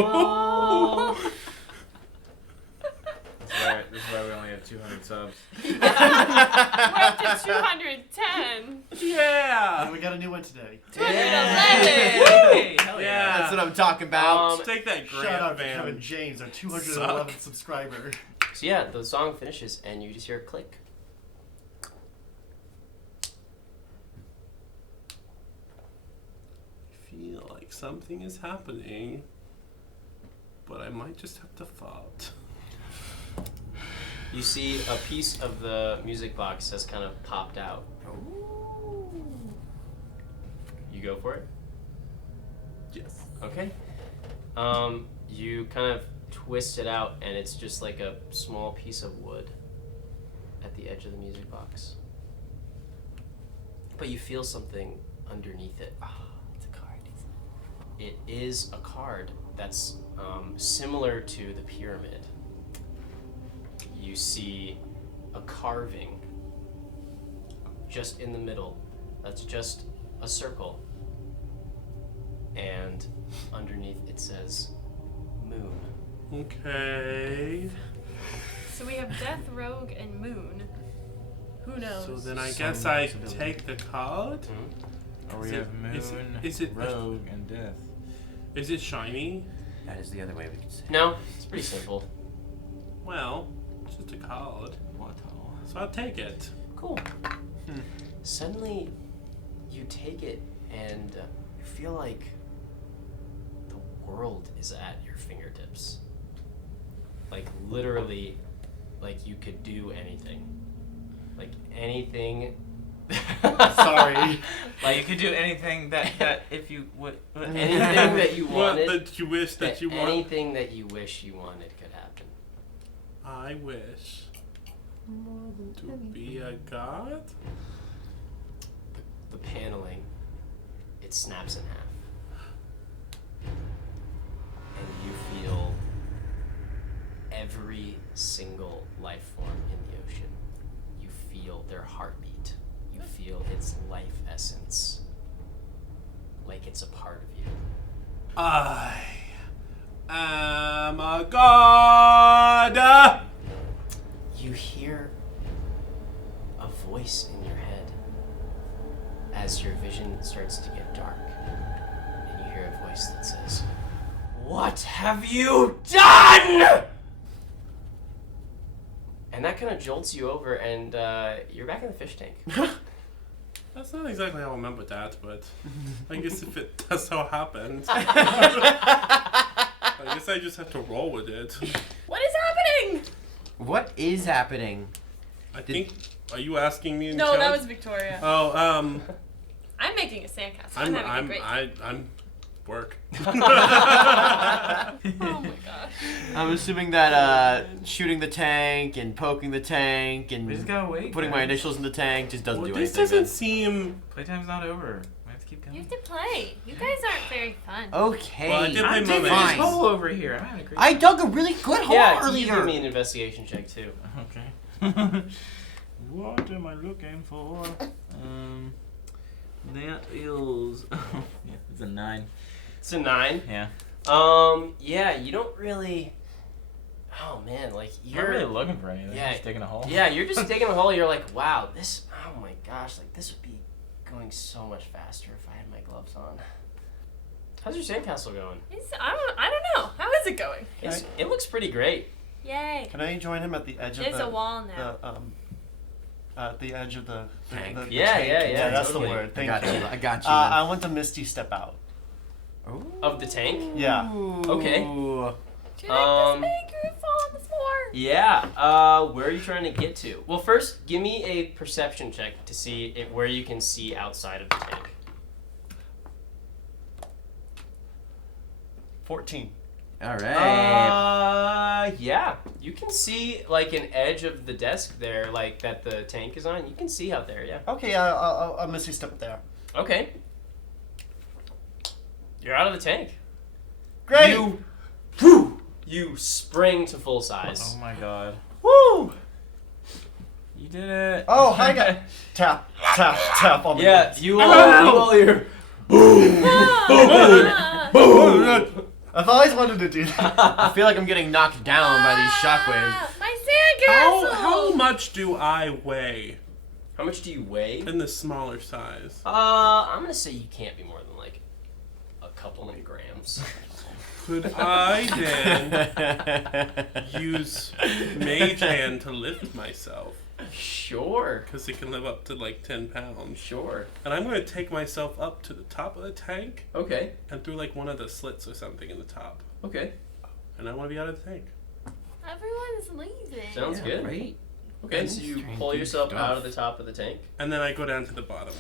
This is why we only have 200 subs. We're up to 210. Yeah! And we got a new one today. 211. Hell Yeah. That's what I'm talking about. Take that grant, Shout out to Van. Kevin James, our 211th subscriber. So yeah, the song finishes and you just hear a click. I feel like something is happening, but I might just have to fart. You see a piece of the music box has kind of popped out. You go for it? Yes. Okay. You kind of twist it out and it's just like a small piece of wood at the edge of the music box. But you feel something underneath it. It's a card. It is a card that's similar to the pyramid. You see a carving just in the middle. That's just a circle. And underneath it says Moon. Okay. So we have Death, Rogue, and Moon. Who knows? So then I guess I take the card. Or we have Moon, is it Rogue, and Death. Is it shiny? That is the other way we could say it. No, it's pretty simple. Well, it's just a card. What? So I'll take it. Cool. Suddenly, you take it and you feel like the world is at your fingertips. Like literally, like you could do anything. Like anything. Sorry. Like you could do anything that if you would. Anything that you wanted. That you wish that you wanted. Anything that you wish you wanted could happen. I wish to be a god. The paneling, it snaps in half. And you feel every single life form in the ocean. You feel their heartbeat. You feel its life essence. Like it's a part of you. I am a god. You hear a voice in your head as your vision starts to get dark. And you hear a voice that says, "What have you done?" And that kind of jolts you over, and you're back in the fish tank. That's not exactly how I remember that, but I guess if that's how it happened, I guess I just have to roll with it. What is happening? What is happening? I think. Are you asking me? No, that was Victoria. Oh, I'm making a sandcastle. I'm having a great time. work. Oh my gosh. I'm assuming that shooting the tank and poking the tank and We just gotta wait. putting my initials in the tank just doesn't do This anything. doesn't man. seem. Playtime's not over. We have to keep You going. have to play. You guys aren't very fun. Okay. Well, I did play I'm digging Mummies. this hole over here. I'm having a great I dug a really good hole Yeah, earlier. you give me an investigation check too. Okay. What am I looking for? That is. Yeah, it's a 9. It's a 9. Yeah. Yeah, you don't really. Oh man, like I'm you're not really looking for anything. Yeah. Just digging a hole. Yeah, you're just digging a hole. You're like, wow, this. Oh my gosh, like this would be going so much faster if I had my gloves on. How's your sandcastle going? I don't know. How is it going? It looks pretty great. Yay. Can I join him at the edge of There's the a wall now. at the edge of the Tank. the Yeah, tank? yeah, That's totally. the word. Thank I got you. you. I got you. man. I want to Misty step out. Of the tank? Yeah. Okay. Should I just make you fall on the floor? Yeah. Where are you trying to get to? Well, first, give me a perception check to see where you can see outside of the tank. 14. All right. Yeah. You can see like an edge of the desk there, like that the tank is on. You can see out there. Yeah. Okay, I'll Misty step there. Okay. You're out of the tank. Great. You spring to full size. Oh my god. Woo! You did it. Oh, hi guys. Tap, tap, tap on the Yeah, desk. you all hear I've always wanted to do that. I feel like I'm getting knocked down by these shockwaves. My sandcastle! How much do I weigh How much do you weigh? in the smaller size? I'm gonna say you can't be more than like a couple of grams. Could I then use Mage Hand to lift myself? Sure. Because it can live up to like 10 pounds. Sure. And I'm going to take myself up to the top of the tank Okay. and through like one of the slits or something in the top. Okay. And I want to be out of the tank. Everyone's leaving. Sounds good. Right? Okay, so you pull yourself out of the top of the tank. And then I go down to the bottom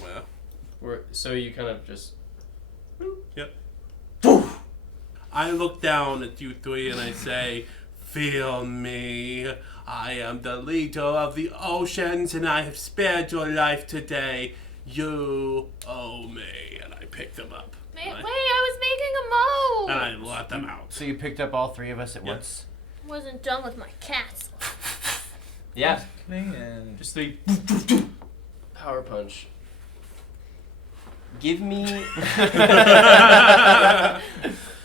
So you kind of just. Yep. I look down at you three and I say, "Feel me. I am the leader of the oceans and I have spared your life today. You owe me." And I pick them up. Wait, I was making a moat. And I let them out. So you picked up all 3 of us at once? Wasn't done with my castle. Yeah. Man. Just 3. Power punch. Give me.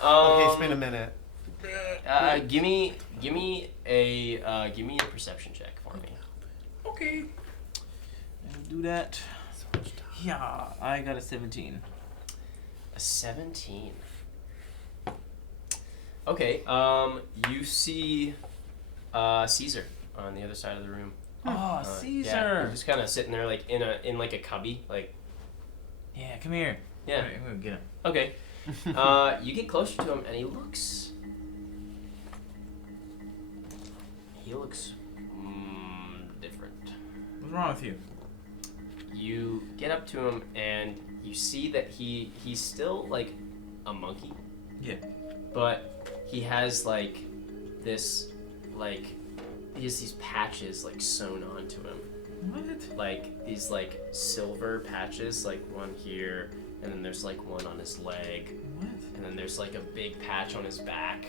Okay, it's been a minute. Give me a perception check for me. Okay. I'll do that. Yeah, I got a 17. A 17. Okay. You see Caesar on the other side of the room. Oh, Yeah, Caesar. just kind of sitting there like in like a cubby, like. Yeah, come here. Yeah. All right, I'm gonna get him. Okay. You get closer to him and he looks different. What's wrong with you? You get up to him and you see that he's still like a monkey. Yeah. But he has like this he has these patches like sewn onto him. What? Like these like silver patches, like one here, and then there's like one on his leg. What? And then there's like a big patch on his back.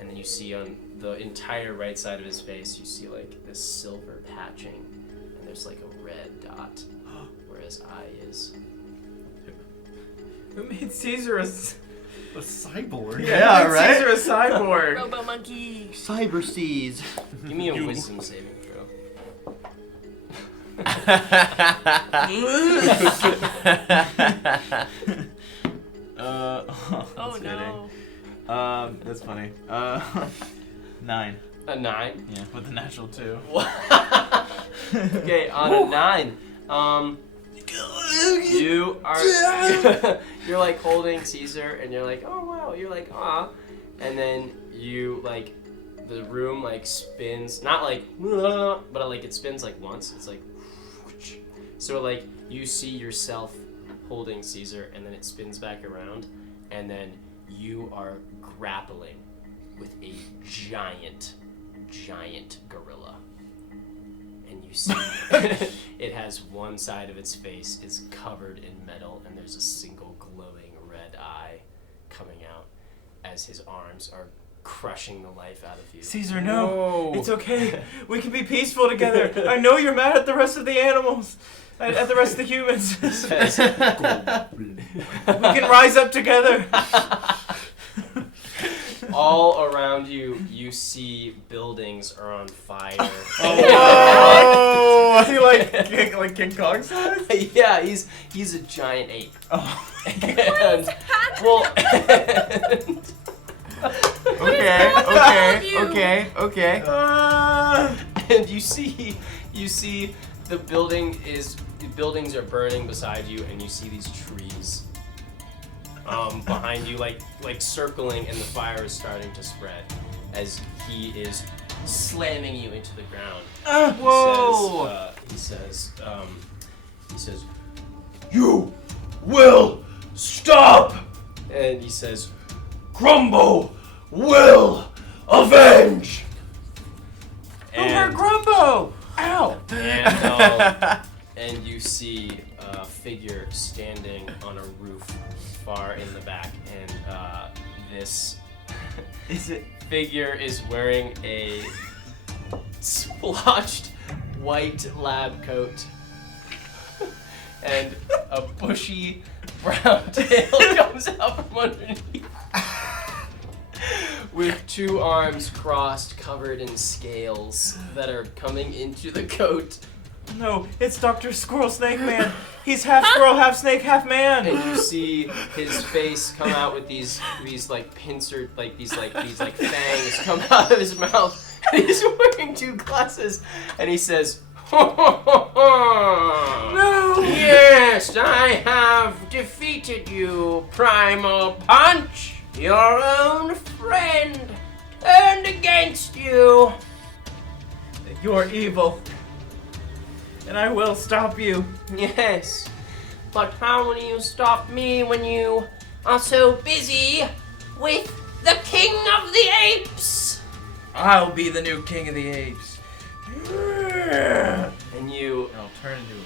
And then you see on the entire right side of his face, you see like this silver patching. And there's like a red dot where his eye is. Who made Caesar a cyborg? Yeah, right? Caesar a cyborg. Robo monkey. Cyber seas. Give me a wisdom saving throw. Oh no. That's funny. 9. A 9? Yeah, with the natural 2. Okay, on a 9, you are you're like holding Caesar and you're like, oh wow, you're like, ah, and then you like the room like spins, not like but like it spins like once. It's like so like you see yourself holding Caesar and then it spins back around and then you are grappling with a giant gorilla. And you see it has one side of its face is covered in metal, and there's a single glowing red eye coming out as his arms are crushing the life out of you. Caesar, no. It's okay. We can be peaceful together. I know you're mad at the rest of the animals. At the rest of the humans. Says, we can rise up together. all around you, you see buildings are on fire. Oh! Is he like King Kong size? Yeah, he's a giant ape. Oh. And, well, Okay. And you see the buildings are burning beside you, and you see these trees behind you, like circling, and the fire is starting to spread as he is slamming you into the ground. Whoa! He says, "You will stop!" And he says, "Grumbo will avenge!" Who hurt Grumbo? Ow! And you see a figure standing on a roof far in the back, and this figure is wearing a splotched white lab coat and a bushy brown tail comes out from underneath with two arms crossed covered in scales that are coming into the coat. No, it's Dr. Squirrel Snake Man. He's half squirrel, half snake, half man. And you see his face come out with these like pincer, like these fangs come out of his mouth. And he's wearing two glasses, and he says, "No! Yes, I have defeated you, Primal Punch. Your own friend turned against you. You're evil. And I will stop you." Yes, but how will you stop me when you are so busy with the King of the Apes? I'll be the new King of the Apes. And you... I'll turn into a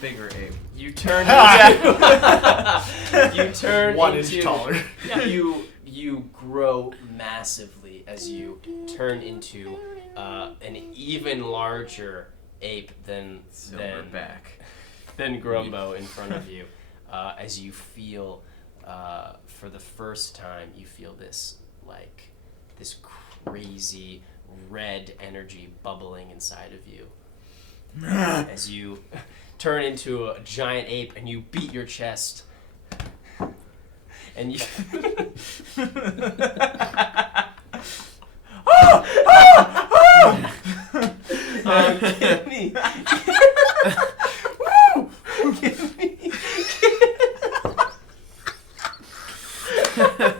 bigger ape. You turn into... you turn 1 into... inch taller. You grow massively as you turn into an even larger ape than Grumbo in front of you. As you feel, for the first time, you feel this crazy red energy bubbling inside of you. As you turn into a giant ape and you beat your chest. And you... Give me...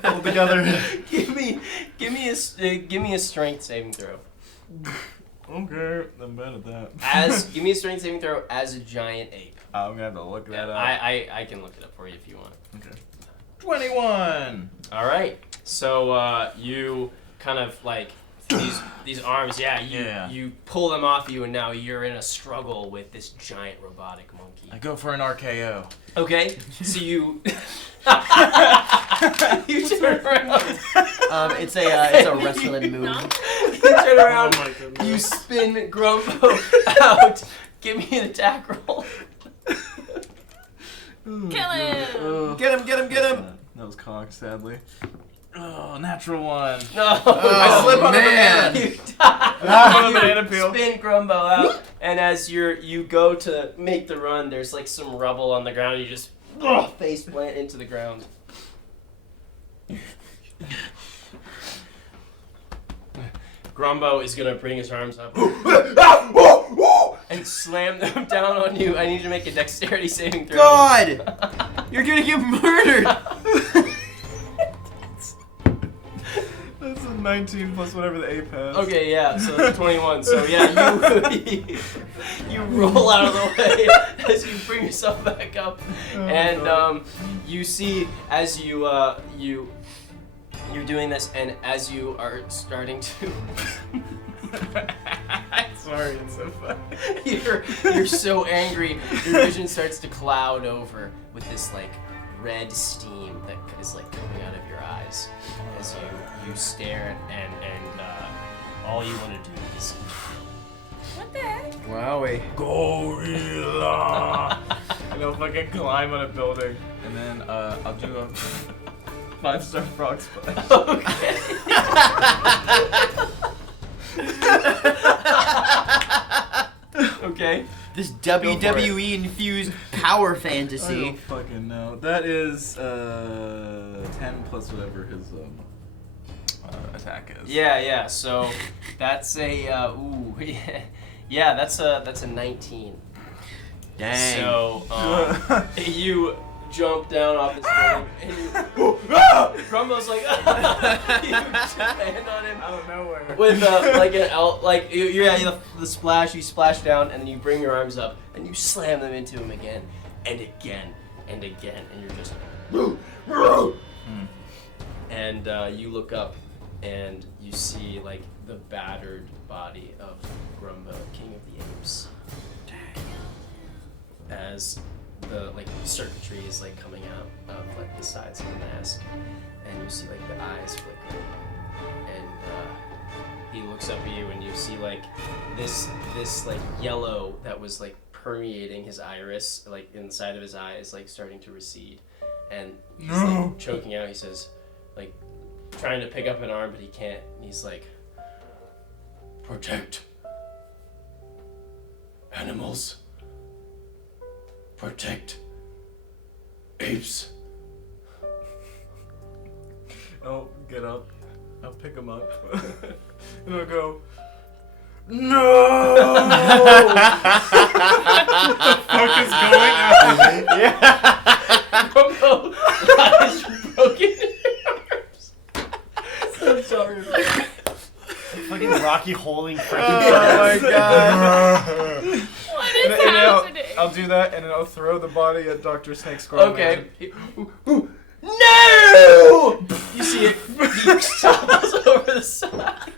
Hold together. Give me a strength saving throw. Okay, I'm bad at that. Give me a strength saving throw as a giant ape. I'm gonna have to look that up. I can look it up for you if you want. Okay. 21. All right. So you kind of like these arms. You pull them off you, and now you're in a struggle with this giant robotic monkey. I go for an RKO. Okay. So you you turn around. It's a wrestling move. You turn around. Oh my goodness. You spin Grumbo out. Give me an attack roll. Kill him! Get him! That was cocked, sadly. Oh, natural one. No. I slip on a banana. You die. On a banana peel. Spin Grumbo out, and as you go to make the run, there's like some rubble on the ground. You just face plant into the ground. Grumbo is gonna bring his arms up and slam them down on you. I need you to make a dexterity saving throw. God! You're gonna get murdered! That's a 19 plus whatever the ape has. Okay, yeah, so that's 21. So yeah, you roll out of the way as you bring yourself back up, and you see as you're doing this, and as you are starting to. Sorry, it's so funny. You're so angry. Your vision starts to cloud over with this like red steam that is like coming out of your eyes as you stare and all you want to do is. What the heck? Wowie. Gorilla. And I'll fucking climb on a building, and then I'll do a 5-star frog splash. Okay. Okay. This WWE infused power fantasy. I don't fucking know. That is 10 plus whatever his attack is. Yeah. So that's a that's a 19. Dang. So you jump down off this building and you Grumbo's like you land on him out of nowhere with the splash. You splash down and then you bring your arms up and you slam them into him again and again and again, and you're just and you look up and you see like the battered body of Grumbo, King of the Apes, as the like circuitry is like coming out of like the sides of the mask, and you see like the eyes flicker, and he looks up at you and you see like this like yellow that was like permeating his iris, like inside of his eye, is like starting to recede, and he's like choking out. He says, like trying to pick up an arm but he can't, and he's like, protect animals. Protect apes. I'll get up. I'll pick him up. And I'll go, no! What the fuck is going on? Yeah. Grumbo eyes broken in your arms. So sorry. Fucking Rocky holding freaking. Oh my god. What is happening? I'll do that, and then I'll throw the body at Dr. Snake Squirrel. Okay. No! You see it. He topples over the side.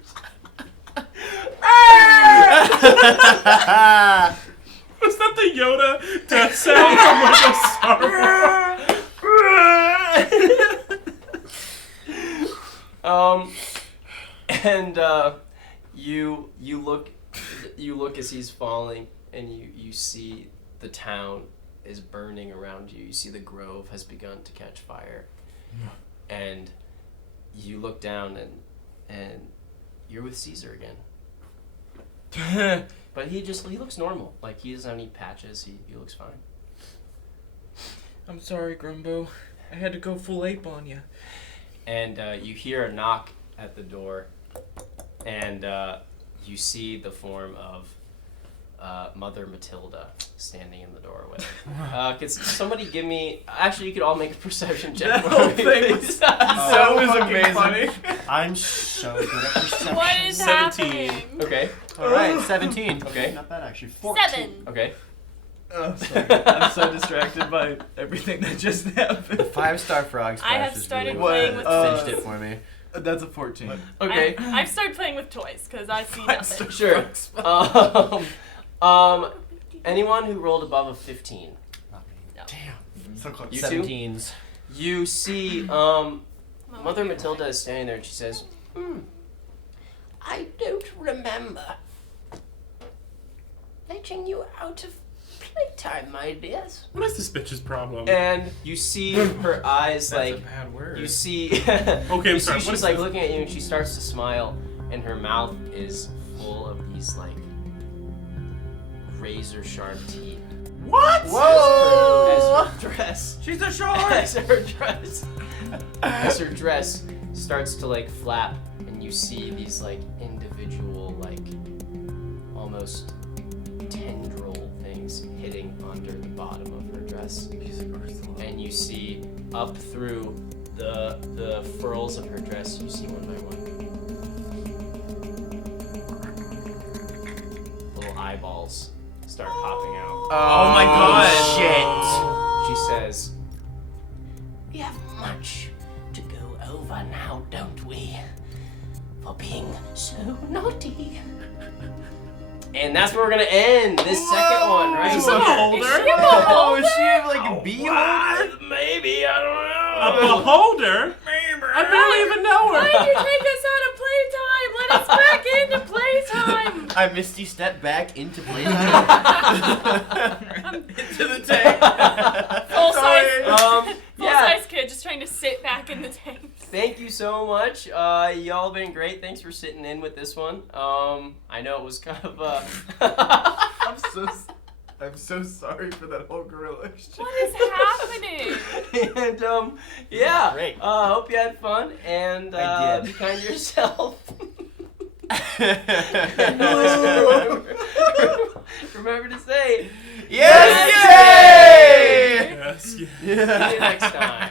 Was that the Yoda death sound from like a Star Wars? And you look as he's falling, and you see the town is burning around you. You see the grove has begun to catch fire, and you look down and you're with Caesar again. But he looks normal. Like he doesn't have any patches. He looks fine. I'm sorry, Grumbo. I had to go full ape on you. And you hear a knock at the door, and you see the form of Mother Matilda standing in the doorway. Could somebody give me? Actually, you could all make a perception check. That whole thing was that was amazing. Funny. I'm so good at perception. What is 17. happening? Okay. All right, 17. Okay. Not bad actually. 14. 7. Okay. Oh, sorry. I'm so distracted by everything that just happened. 5-star frog splash. I have is started really playing with finished toys. it for me. That's a 14. Okay. I've started playing with toys because I see nothing. Sure. Anyone who rolled above a 15. No. Damn. So close. You 17s. You see, Mother Matilda is standing there and she says, I don't remember letting you out of playtime, my dears. What is this bitch's problem? and you see her eyes That's like, a bad word. you see, Okay, I'm you sorry. see What she's is like this? looking at you and she starts to smile and her mouth is full of these like razor sharp teeth. What? Whoa! As her dress. She's a shark! As her dress starts to like flap, and you see these like individual like almost tendril things hitting under the bottom of her dress, and you see up through the furls of her dress. You see one by one eyeballs start popping out. Oh my god. She says, We have much to go over now, don't we? For being so naughty. and that's where we're gonna end this second one, right? Is this a holder? Is she a beholder? Is she like a bee holder? Maybe, I don't know. A beholder? I barely even know her. Why did you take us out of playtime? Let us back into playtime. I Misty step back into playtime. Into the tank. Full-size kid just trying to sit back in the tank. Thank you so much. Y'all been great. Thanks for sitting in with this one. I know it was kind of I'm so sorry for that whole gorilla shit. What is happening? and yeah. Great. Hope you had fun and I did. be kind to yourself. Remember to say Yes, yay! Yes, yeah. See you next time.